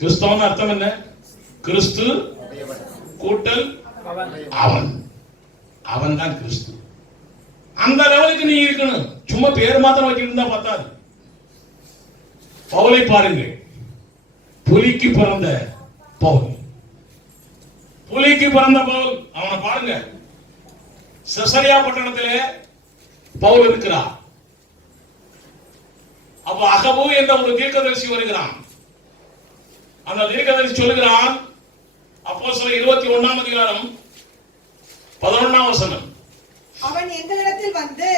கிறிஸ்தவன் அர்த்தம் என்ன? கிறிஸ்து கூட்டல் அவன். அவன் தான் கிறிஸ்து. அந்த லெவலுக்கு நீ இருக்கணும். சும்மா பேர் மாத்திரம் வச்சுட்டு இருந்தா பத்தாது. பவுலை பாருங்கள், புலிக்கு பிறந்த பவுல், புலிக்கு பிறந்த பவுல். அவனை பாருங்க, செசரியா பட்டணத்திலே பவுல் இருக்கிறார். அப்ப அகபு என்ற ஒரு தீர்க்கதரிசி வருகிறான். அந்த தீர்க்கதரிசி சொல்லுகிறான், அப்போஸ்தலர் 21ஆம் அதிகாரம் 11ஆம் வசனம். அவன் எங்களிடத்தில் வந்து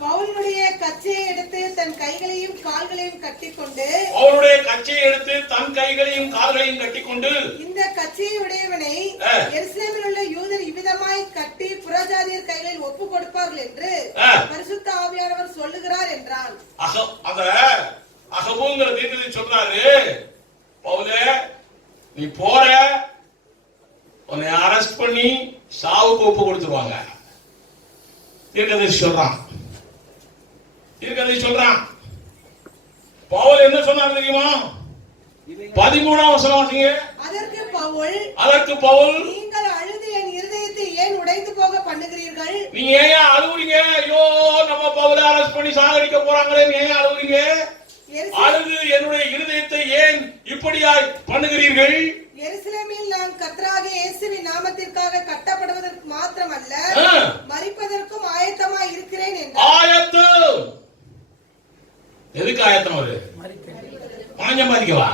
பவுலுடைய கச்சையை எடுத்து தன் கைகளையும் கால்களையும் கட்டிக்கொண்டு, அவருடைய கச்சையை எடுத்து தன் கைகளையும் கால்களையும் கட்டிக்கொண்டு, இந்த கச்சையை உடையவனை எருசலேமில் உள்ள யூதர் இவ்விதமாய் கட்டி புறஜாதியர் கைகளில் ஒப்பு கொடுப்பார்கள் என்று பரிசுத்த ஆவியானவர் சொல்லுகிறார் என்றான். அந்த அகபுங்கிற தீர்க்கதரிசி சொல்றாரு, பவுலே நீ போற, உன்னை அரெஸ்ட் பண்ணி சாவுக்கு ஒப்பு கொடுத்துருவாங்க. தீர்க்கதரிசி சொல்றான், தீர்க்கதரிசி சொல்றான். பவுல் என்ன சொன்னார் தெரியுமா? 13ஆம் வசனம் வாசிங்க. அதற்கு பவுல் நீங்கள் அழுது என் இருதயத்தை ஏன் உடைந்து போக பண்ணுகிறீர்கள்? நீங்க ஏன் அழுவுறீங்க? ஐயோ நம்ம பவுலை அரெஸ்ட் பண்ணி சாகடிக்க போறாங்களே, நீங்க ஏன் அழுவுறீங்க? அழுது என்னுடைய இருதயத்தை ஏன் இப்படியாய் பண்ணுகிறீர்கள்? எருசலேமில் நான் கர்த்தராகிய இயேசுவின் நாமத்திற்காக கட்டப்படுவதற்கு மாத்திரமல்ல, மரிப்பதற்கும் ஆயத்தமாய் இருக்கிறேன் என்றார். ஆயத்தம். எதுக்கு ஆயத்தம்? ஒரு பணம் சம்பாதிக்கவா?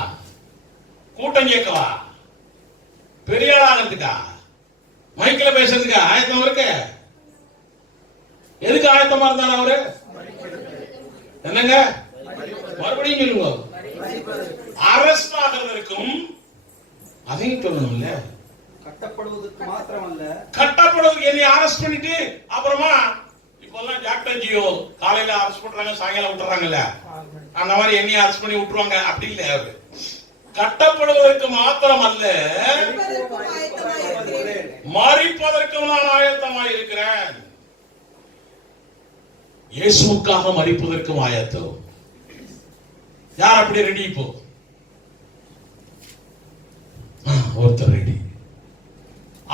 கூட்டம் கேட்கவா? பெரிய ஆகிறதுக்கா? மைக்கில் பேசுறதுக்கா ஆயத்தம் இருக்கு? எதுக்கு ஆயத்தமா இருந்தார் அவரு? என்னங்க மறுபடியும் சொல்லுங்க. அரஸ்ட் ஆகிறதற்கும் அதையும் சொல்லணும்ல. கட்டப்படுவதற்கு மாத்திரமல்ல, கட்டப்படுவதற்கு என்னை அரெஸ்ட் பண்ணிட்டு அப்புறமா இப்பெல்லாம் டாக்டர் ஜியோ காலையில அரெஸ்ட் பண்றாங்க, சாயங்காலம் விட்டுறாங்கல்ல, அந்த மாதிரி என்னைய அரெஸ்ட் பண்ணி விட்டுருவாங்க அப்படி இல்ல. அவரு கட்டப்படுவதற்கு மாத்திரம் அல்ல, மரிப்பதற்கும் நான் ஆயத்தமாய் இருக்கிறேன். இயேசுவுக்காக மரிப்பதற்கும் ஆயத்தம். யார் அப்படி ரெடி? இப்போ ஒருத்தர் ரெடி.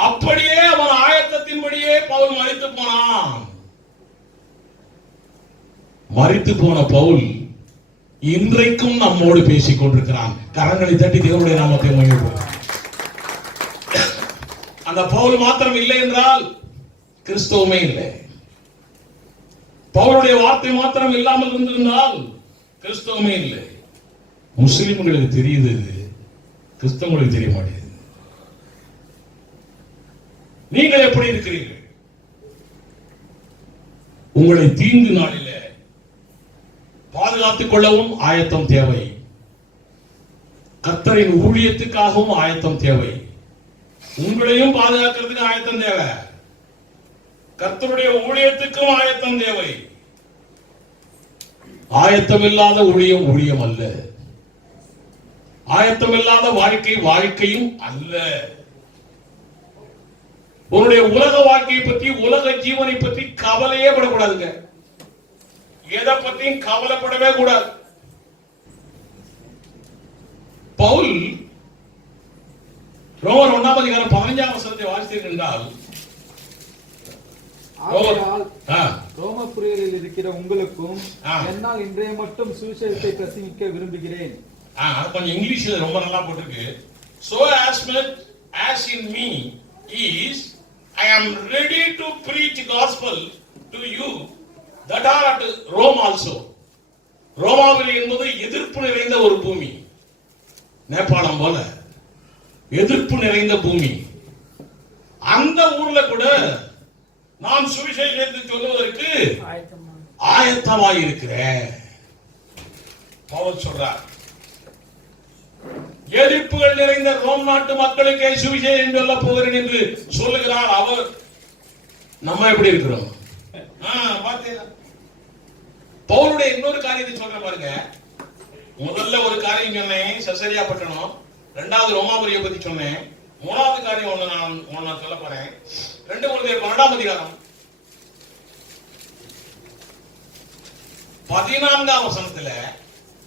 அப்படியே அவன் ஆயத்தத்தின்படியே பவுல் மரித்து போனான். மரித்து போன பவுல் இன்றைக்கும் நம்மோடு பேசிக் கொண்டிருக்கிறான். கரங்களை தட்டி தேவனுடைய நாமத்தை மகிழ்வோம். அந்த பவுல் மாத்திரம் இல்லை என்றால் கிறிஸ்தவமே இல்லை. பவுலுடைய வார்த்தை மாத்திரம் இல்லாமல் இருந்திருந்தால் கிறிஸ்தவமே இல்லை. முஸ்லிம்களுக்கு தெரியுது, கிறிஸ்தவங்களுக்கு தெரிய மாட்டேங்குது. நீங்கள் எப்படி இருக்கிறீர்கள்? உங்களை தீங்கு நாளில பாதுகாத்துக் கொள்ளவும் ஆயத்தம் தேவை. கர்த்தரின் ஊழியத்துக்காகவும் ஆயத்தம் தேவை. உங்களையும் பாதுகாக்கிறதுக்கு ஆயத்தம் தேவை. கர்த்தருடைய ஊழியத்துக்கும் ஆயத்தம் தேவை. ஆயத்தம் இல்லாத ஊழியம் ஊழியம் அல்ல. ஆயத்தம் இல்லாத வாழ்க்கை வாழ்க்கையும் அல்ல. உன்னுடைய உலக வாழ்க்கையை பற்றி, உலக ஜீவனை பற்றி கவலையே படக்கூடாதுங்க. எதை பற்றியும் கவலைப்படவே கூடாது. பவுல் ரோமர் 1ஆம் அதிகாரம் 15ஆம் வசனத்தை வாசித்தீர்கள் என்றால், ரோமபுரியில் இருக்கிற உங்களுக்கும் என்னால் இன்றைய மட்டும் சுவிசேஷத்தை பிரசங்கிக்க விரும்புகிறேன். கொஞ்சம் இங்கிலீஷ்ல ரொம்ப நல்லா போட்டிருக்கு. So as much as in me is, I am ready to preach gospel to you that are at Rome also. ரோமாவில் என்பது எதிர்ப்பு நிறைந்த ஒரு பூமி. நேபாளம் போல எதிர்ப்பு நிறைந்த பூமி. அந்த ஊர்ல கூட நான் சுவிசேஷத்தை சொல்லுவதற்கு ஆயத்தமாய் இருக்கிறேன் பவுல் சொல்றார். எதிர்ப்புகள் நிறைந்த ரோம் நாட்டு மக்களுக்கே சுவிசேஷம் சொல்ல போகிறேன் என்று சொல்லுகிறார் அவர். நம்ம எப்படி இருக்கிறோம்? பவுலுடைய இன்னொரு காரியத்தை சொல்ற பாருங்க. முதல்ல ஒரு காரியம் சொன்னேன், செசரியா பட்டணம். இரண்டாவது ரோமாபுரியை பத்தி சொன்னேன். மூணாவது காரியம் ஒண்ணு நான் சொல்ல போறேன். 2 கொரிந்தியர் 12ஆம் அதிகாரம் 14ஆம் வசனத்துல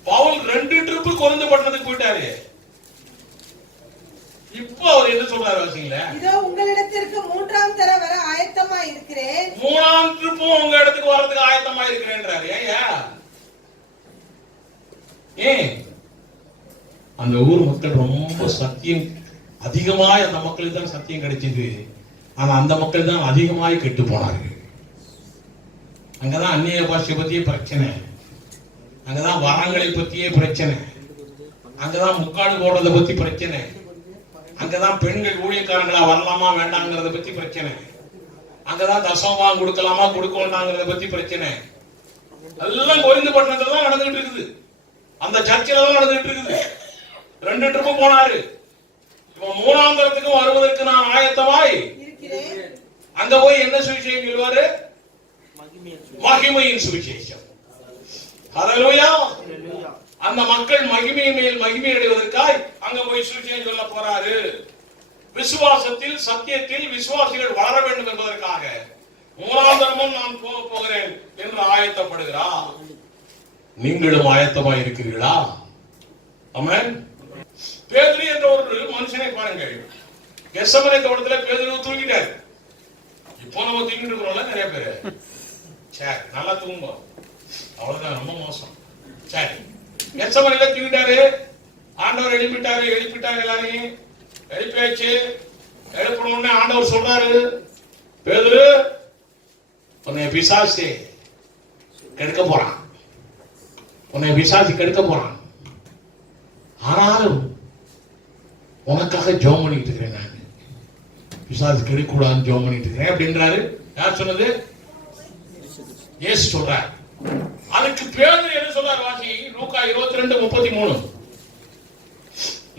பவுல் 2 ட்ரிப் கொரிந்து பட்டணத்துக்கு போயிட்டாரு. இப்போ அவர் என்ன சொல்றாரு வாசிங்களா? இதோ உங்களிடத்திற்கு 3ஆம் தர வர ஆயத்தமா இருக்கிறேன். 3 நான் திருப்பும் உங்க இடத்துக்கு வர்றதுக்கு ஆயத்தமா இருக்கிறேன்றாரு. ஏன் அந்த ஊர் மக்கள் ரொம்ப சத்தியம் அதிகமாய், அந்த மக்களுக்கு தான் சத்தியம் கிடைச்சது. ஆனா அந்த மக்கள் தான் அதிகமாய் கெட்டு போனார்கள். அங்கதான் அந்நிய பாஷை பத்தியே பிரச்சனை, அங்கதான் வரங்களை பத்தியே பிரச்சனை, அங்கதான் முக்காடு போடுறத பத்தி பிரச்சனை, அங்கதான் பெண்கள் ஊழியக்காரங்களா வரலாமா வேண்டாங்கிறத பத்தி பிரச்சனை, அங்கதான் தசமபாகம் கொடுக்கலாமா கொடுக்க வேண்டாங்கிறத பத்தி பிரச்சனை. எல்லாம் கோவிந்த பட்டணத்துல தான் நடந்துகிட்டு இருக்குது, அந்த சர்ச்சில தான் நடந்துகிட்டு இருக்குது. 2 ட்ரிப்பு போனாரு. இப்ப 3ஆம் தரத்துக்கும் வருவதற்கு நான் ஆயத்தமாய் அங்க போய் என்ன சுவிசேஷம் சொல்வாரு? மகிமையின் சுவிசேஷம். ஹல்லேலூயா. அந்த மக்கள் மகிமை மேல் மகிமை அடைவதற்காய் அங்க போய் சுவிசேஷம் சொல்ல போறாரு. விசுவாசத்தில் சத்தியத்தில் விசுவாசிகள் வளர வேண்டும் என்பதற்காக 3ஆம் தரமும் நான் போகிறேன் என்று ஆயத்தப்படுகிறார். நீங்களும் ஆயத்தமாய் இருக்கிறீர்களா? ஆமென். பேதுரு என்ற ஒரு மனுஷனை பாருங்கள். கெத்செமனே தோட்டத்துல பேதுரு தூங்கிட்டார். இப்போ நம்ம தூங்கிட்டு இருக்கிறோம்ல நிறைய பேரு. சரி, நல்லா தூங்குவோம், அவ்வளவுதான், ரொம்ப மோசம். சரி, கெத்செமனேல தூங்கிட்டாரு. ஆண்டவர் எழுப்பிட்டாரு எல்லாரையும் எழுப்பியாச்சு. எழுப்பின உடனே ஆண்டவர் சொல்றாரு, பேதுரு உன்னை பிசாசு கெடுக்க போறான், உன்னை பிசாசு கெடுக்க போறான். ஆனாலும் உனக்காக ஜெபம் பண்ணிட்டு இருக்கிறேன், நான் பிசாசு கெடுக்கூடாதுன்னு ஜெபம் பண்ணிட்டு இருக்கிறேன் அப்படின்றாரு. யார் சொன்னது? இயேசு சொல்றார். அதுக்கு பேதுரு என்ன சொல்றாரு? வாசி லூக்கா 22:33.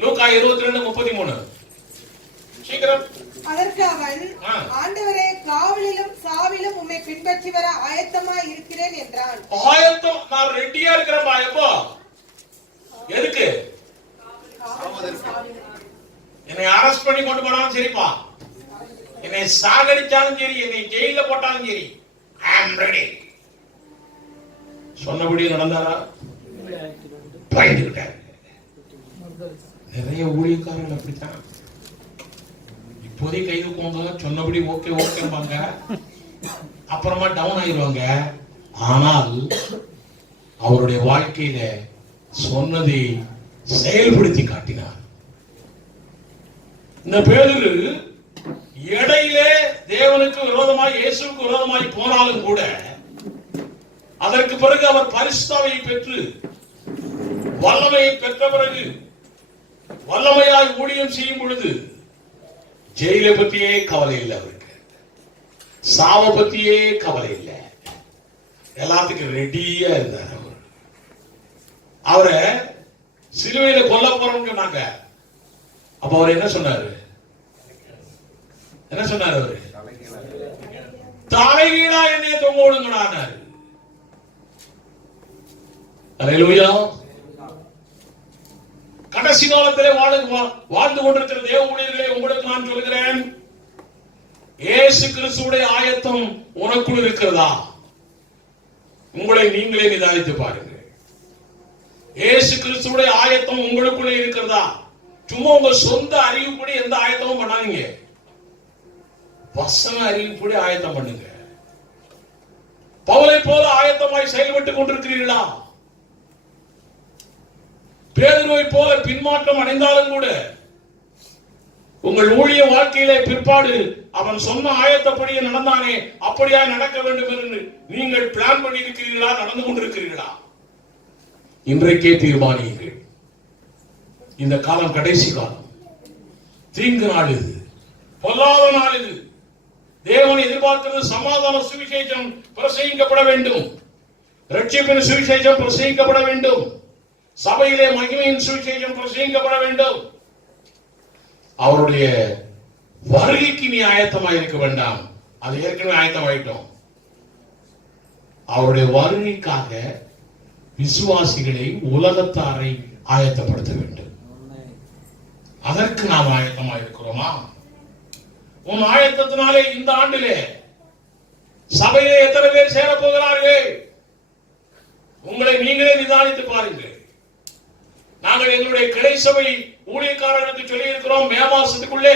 லூக்கா 22:33. சீக்கிரம். அதற்கு அவன், ஆண்டவரே, காவலிலும் சாவிலும் உம்மை பின்பற்றி வர ஆயத்தமாய் இருக்கிறேன் என்றான். ஆயத்தம், நான் ரெடியா இருக்கிறேன்பா. எப்போ? எதுக்கு? என்னை அரெஸ்ட் பண்ணி கொண்டு போனாலும் சரிப்பா, என்னை சாகடிச்சாலும் சரி, என்னை ஜெயில போட்டாலும் சரி, ஐ அம் ரெடி. சொன்னபடி நடந்தாரா? பயந்துகிட்டாரு. நிறைய ஊழியக்காரர்கள் அப்படித்தான். இப்போதைக்கு கைது போங்க, சொன்னபடி ஓகே ஓகேம்பாங்க, அப்புறமா டவுன் ஆயிடுவாங்க. ஆனால் அவருடைய வாழ்க்கையில சொன்னதை செயல்படுத்தி காட்டினார். இந்த பேதுரு இடையிலே தேவனுக்கு விரோதமாய் இயேசுவுக்கு விரோதமாய் போனாலும் கூட அதற்கு பிறகு அவர் பரிசுத்தாவியை பெற்று வல்லமையை பெற்ற பிறகு வல்லமையாய் ஊழியம் செய்யும் பொழுது ஜெயிலை பத்தியே கவலை இல்லை அவருக்கு, சாவ பத்தியே கவலை இல்லை, எல்லாத்துக்கும் ரெடியா இருந்தார். அவரை சிலுவையில கொல்ல போறோம்னு சொன்னாங்க. அப்ப அவர் என்ன சொன்னாரு? அவரு தலைகீழா என்னைய தொங்க விடுங்கடானாரு. அல்லேலூயா. கடைசி காலத்திலே வாழ்ந்து கொண்டிருக்கிற தேவ ஊழியர்களே, உங்களுக்கு நான் சொல்கிறேன், இயேசு கிறிஸ்துவுடைய ஆயத்தம் உனக்குள் இருக்கிறதா? உங்களை நீங்களே நிதானித்து பாருங்கள். இயேசு கிறிஸ்துவுடைய ஆயத்தம் உங்களுக்குள்ளே இருக்கிறதா? சும்மா உங்க சொந்த அறிவுப்படி எந்த ஆயத்தமும் பண்ணாதீங்க, வசன அறிவுப்படி ஆயத்தம் பண்ணுங்க. பவுலை போல ஆயத்தமாய் செயல்பட்டுக் கொண்டிருக்கிறீர்களா? பேதுருவை போல பின்மாற்றம் அடைந்தாலும் கூட உங்கள் ஊழிய வாழ்க்கையிலே பிற்பாடு அவன் சொன்ன ஆயத்தப்படியே நடந்தானே அப்படியா நடக்க வேண்டும் என்று நீங்கள் பிளான் பண்ணி இருக்கிறீர்களா? நடந்து கொண்டிருக்கிறீர்களா? இன்றைக்கே தீர்மானியுங்கள். இந்த காலம் கடைசி காலம், தீங்கு நாள் இது, பொல்லாத நாள் இது. தேவன் எதிர்பார்க்கிறது சமாதான சுவிசேஷம் பிரசங்கிக்கப்பட வேண்டும், ரட்சிப்பின் சுவிசேஷம் பிரசங்கிக்கப்பட வேண்டும், சபையிலே மகிமையின் சுவிசேஷம் பிரசங்கிக்கப்பட வேண்டும். அவருடைய வருகைக்கு நீ ஆயத்தமாக இருக்க வேண்டாம், அது ஏற்கனவே ஆயத்தமாயிட்டோம். அவருடைய வருகைக்காக விசுவாசிகளை உலகத்தாரை ஆயத்தப்படுத்த வேண்டும். அதற்கு நாம் ஆயத்தமாக இருக்கிறோமா? உன் ஆயத்தத்தினாலே இந்த ஆண்டிலே சபையிலே எத்தனை பேர் சேர போகிறார்கள்? உங்களை நீங்களே நிதானித்து பாருங்கள். நாங்கள் எங்களுடைய கிளை சபை ஊழியக்காரர்களுக்கு சொல்லி இருக்கிறோம், மே மாசத்துக்குள்ளே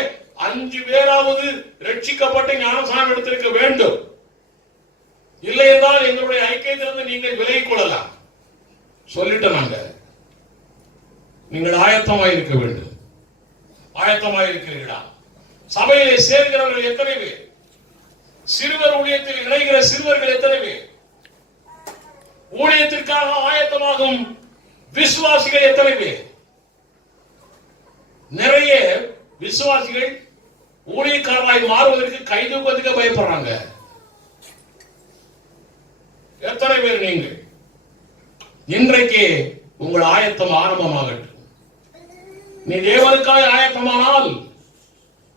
5 பேராவது ரட்சிக்கப்பட்டு ஞானஸ்நானம் எடுத்திருக்க வேண்டும். இல்லை என்றால் எங்களுடைய ஐக்கியத்திலிருந்து நீங்கள் விலகிக் கொள்ளலாம். சொல்லிட்டு நாங்க நீங்கள் ஆயத்தமாய் இருக்க வேண்டும். ஆயத்தமாய் இருக்கிறீர்களா? சபையிலே சேர்கிறவர்கள் எத்தனை பேர்? சிறுவர் ஊழியத்தில் இணைகிற சிறுவர்கள் எத்தனை பேர்? ஊழியத்திற்காக ஆயத்தமாகும் விசுவாசிகள் எத்தனை பேர்? நிறைய விசுவாசிகள் ஊழியக்காரராய் மாறுவதற்கு கைதூக்குவதற்கு பயப்படுறாங்க. எத்தனை பேர் நீங்கள்? இன்றைக்கு உங்கள் ஆயத்தம் ஆரம்பமாகட்டும். நீ தேவனுக்காய் ஆயத்தமானால்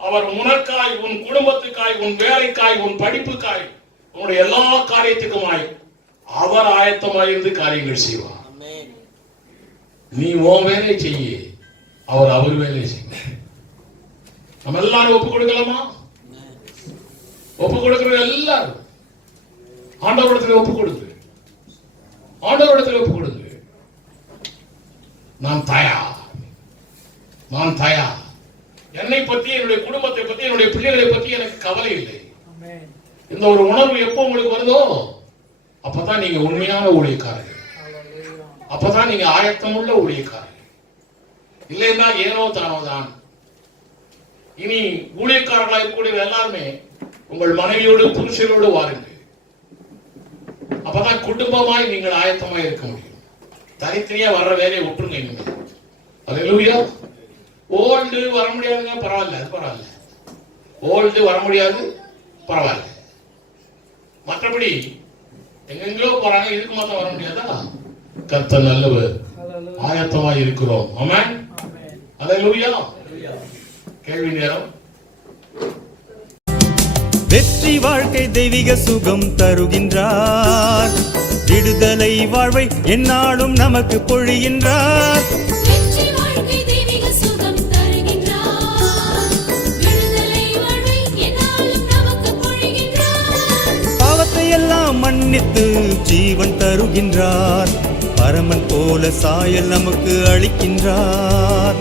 அவர் உனக்காய், உன் குடும்பத்துக்காய், உன் வேலைக்காய், உன் படிப்புக்காய், உன்னுடைய எல்லா காரியத்துக்குமாய் அவர் ஆயத்தமாயிருந்து காரியங்கள் செய்வார். நீ உன் வேலை செய்ய, அவர் அவர் வேலை செய்ய. நம்ம எல்லாரும் ஒப்பு கொடுக்கலாமா? ஒப்பு கொடுக்கிற எல்லாரும் ஆண்டவரிடத்தில் ஒப்பு கொடுக்கு. ஆண்டவரிடத்தில் ஒப்பு கொடுக்கு. நான் தயார், நான் தயார். என்னை பற்றி, என்னுடைய குடும்பத்தை பற்றி, என்னுடைய பிள்ளைகளை பற்றி எனக்கு கவலை இல்லை. இந்த ஒரு உணர்வு எப்போ உங்களுக்கு வருதோ அப்பதான் நீங்க உண்மையான ஊழியக்காரர்கள். அப்பதான் நீங்க ஆயத்தமுள்ள ஊழியக்காரர்கள். இல்லைன்னா ஏனோ தானோதான். இனி ஊழியக்காரர்களாக இருக்கக்கூடிய எல்லாருமே உங்கள் மனைவியோடு, புருஷனோடு வாருங்கள். அப்பதான் குடும்பமாய் நீங்கள் ஆயத்தமாய் இருக்க முடியும். தனித்தனியா வர்ற வேலையை விட்டுருங்க. இனிமே அல்லேலூயா. ஓல்டு வர முடியாதுங்க, பரவாயில்ல, அது பரவாயில்ல. ஓல்டு வர முடியாது, பரவாயில்ல. மற்றபடி எங்கெங்கோ போறாங்க, இதுக்கு மாத்திரம் வர முடியாதா? கர்த்தர் நல்லவர், ஆயத்தமாய் இருக்கிறோம். ஆமென். அல்லேலூயா. கேள்வி நேரம். வெற்றி வாழ்க்கை தெய்வீக சுகம் தருகின்றார். விடுதலை வாழ்வை எந்நாளும் நமக்கு பொழிகின்றார். வெற்றி வாழ்க்கை தெய்வீக சுகம் தருகின்றார். விடுதலை வாழ்வை எந்நாளும் நமக்கு பொழிகின்றார். பாவத்தை எல்லாம் மன்னித்து ஜீவன் தருகின்றார். பரமன் போல சாயல் நமக்கு அளிக்கின்றார்.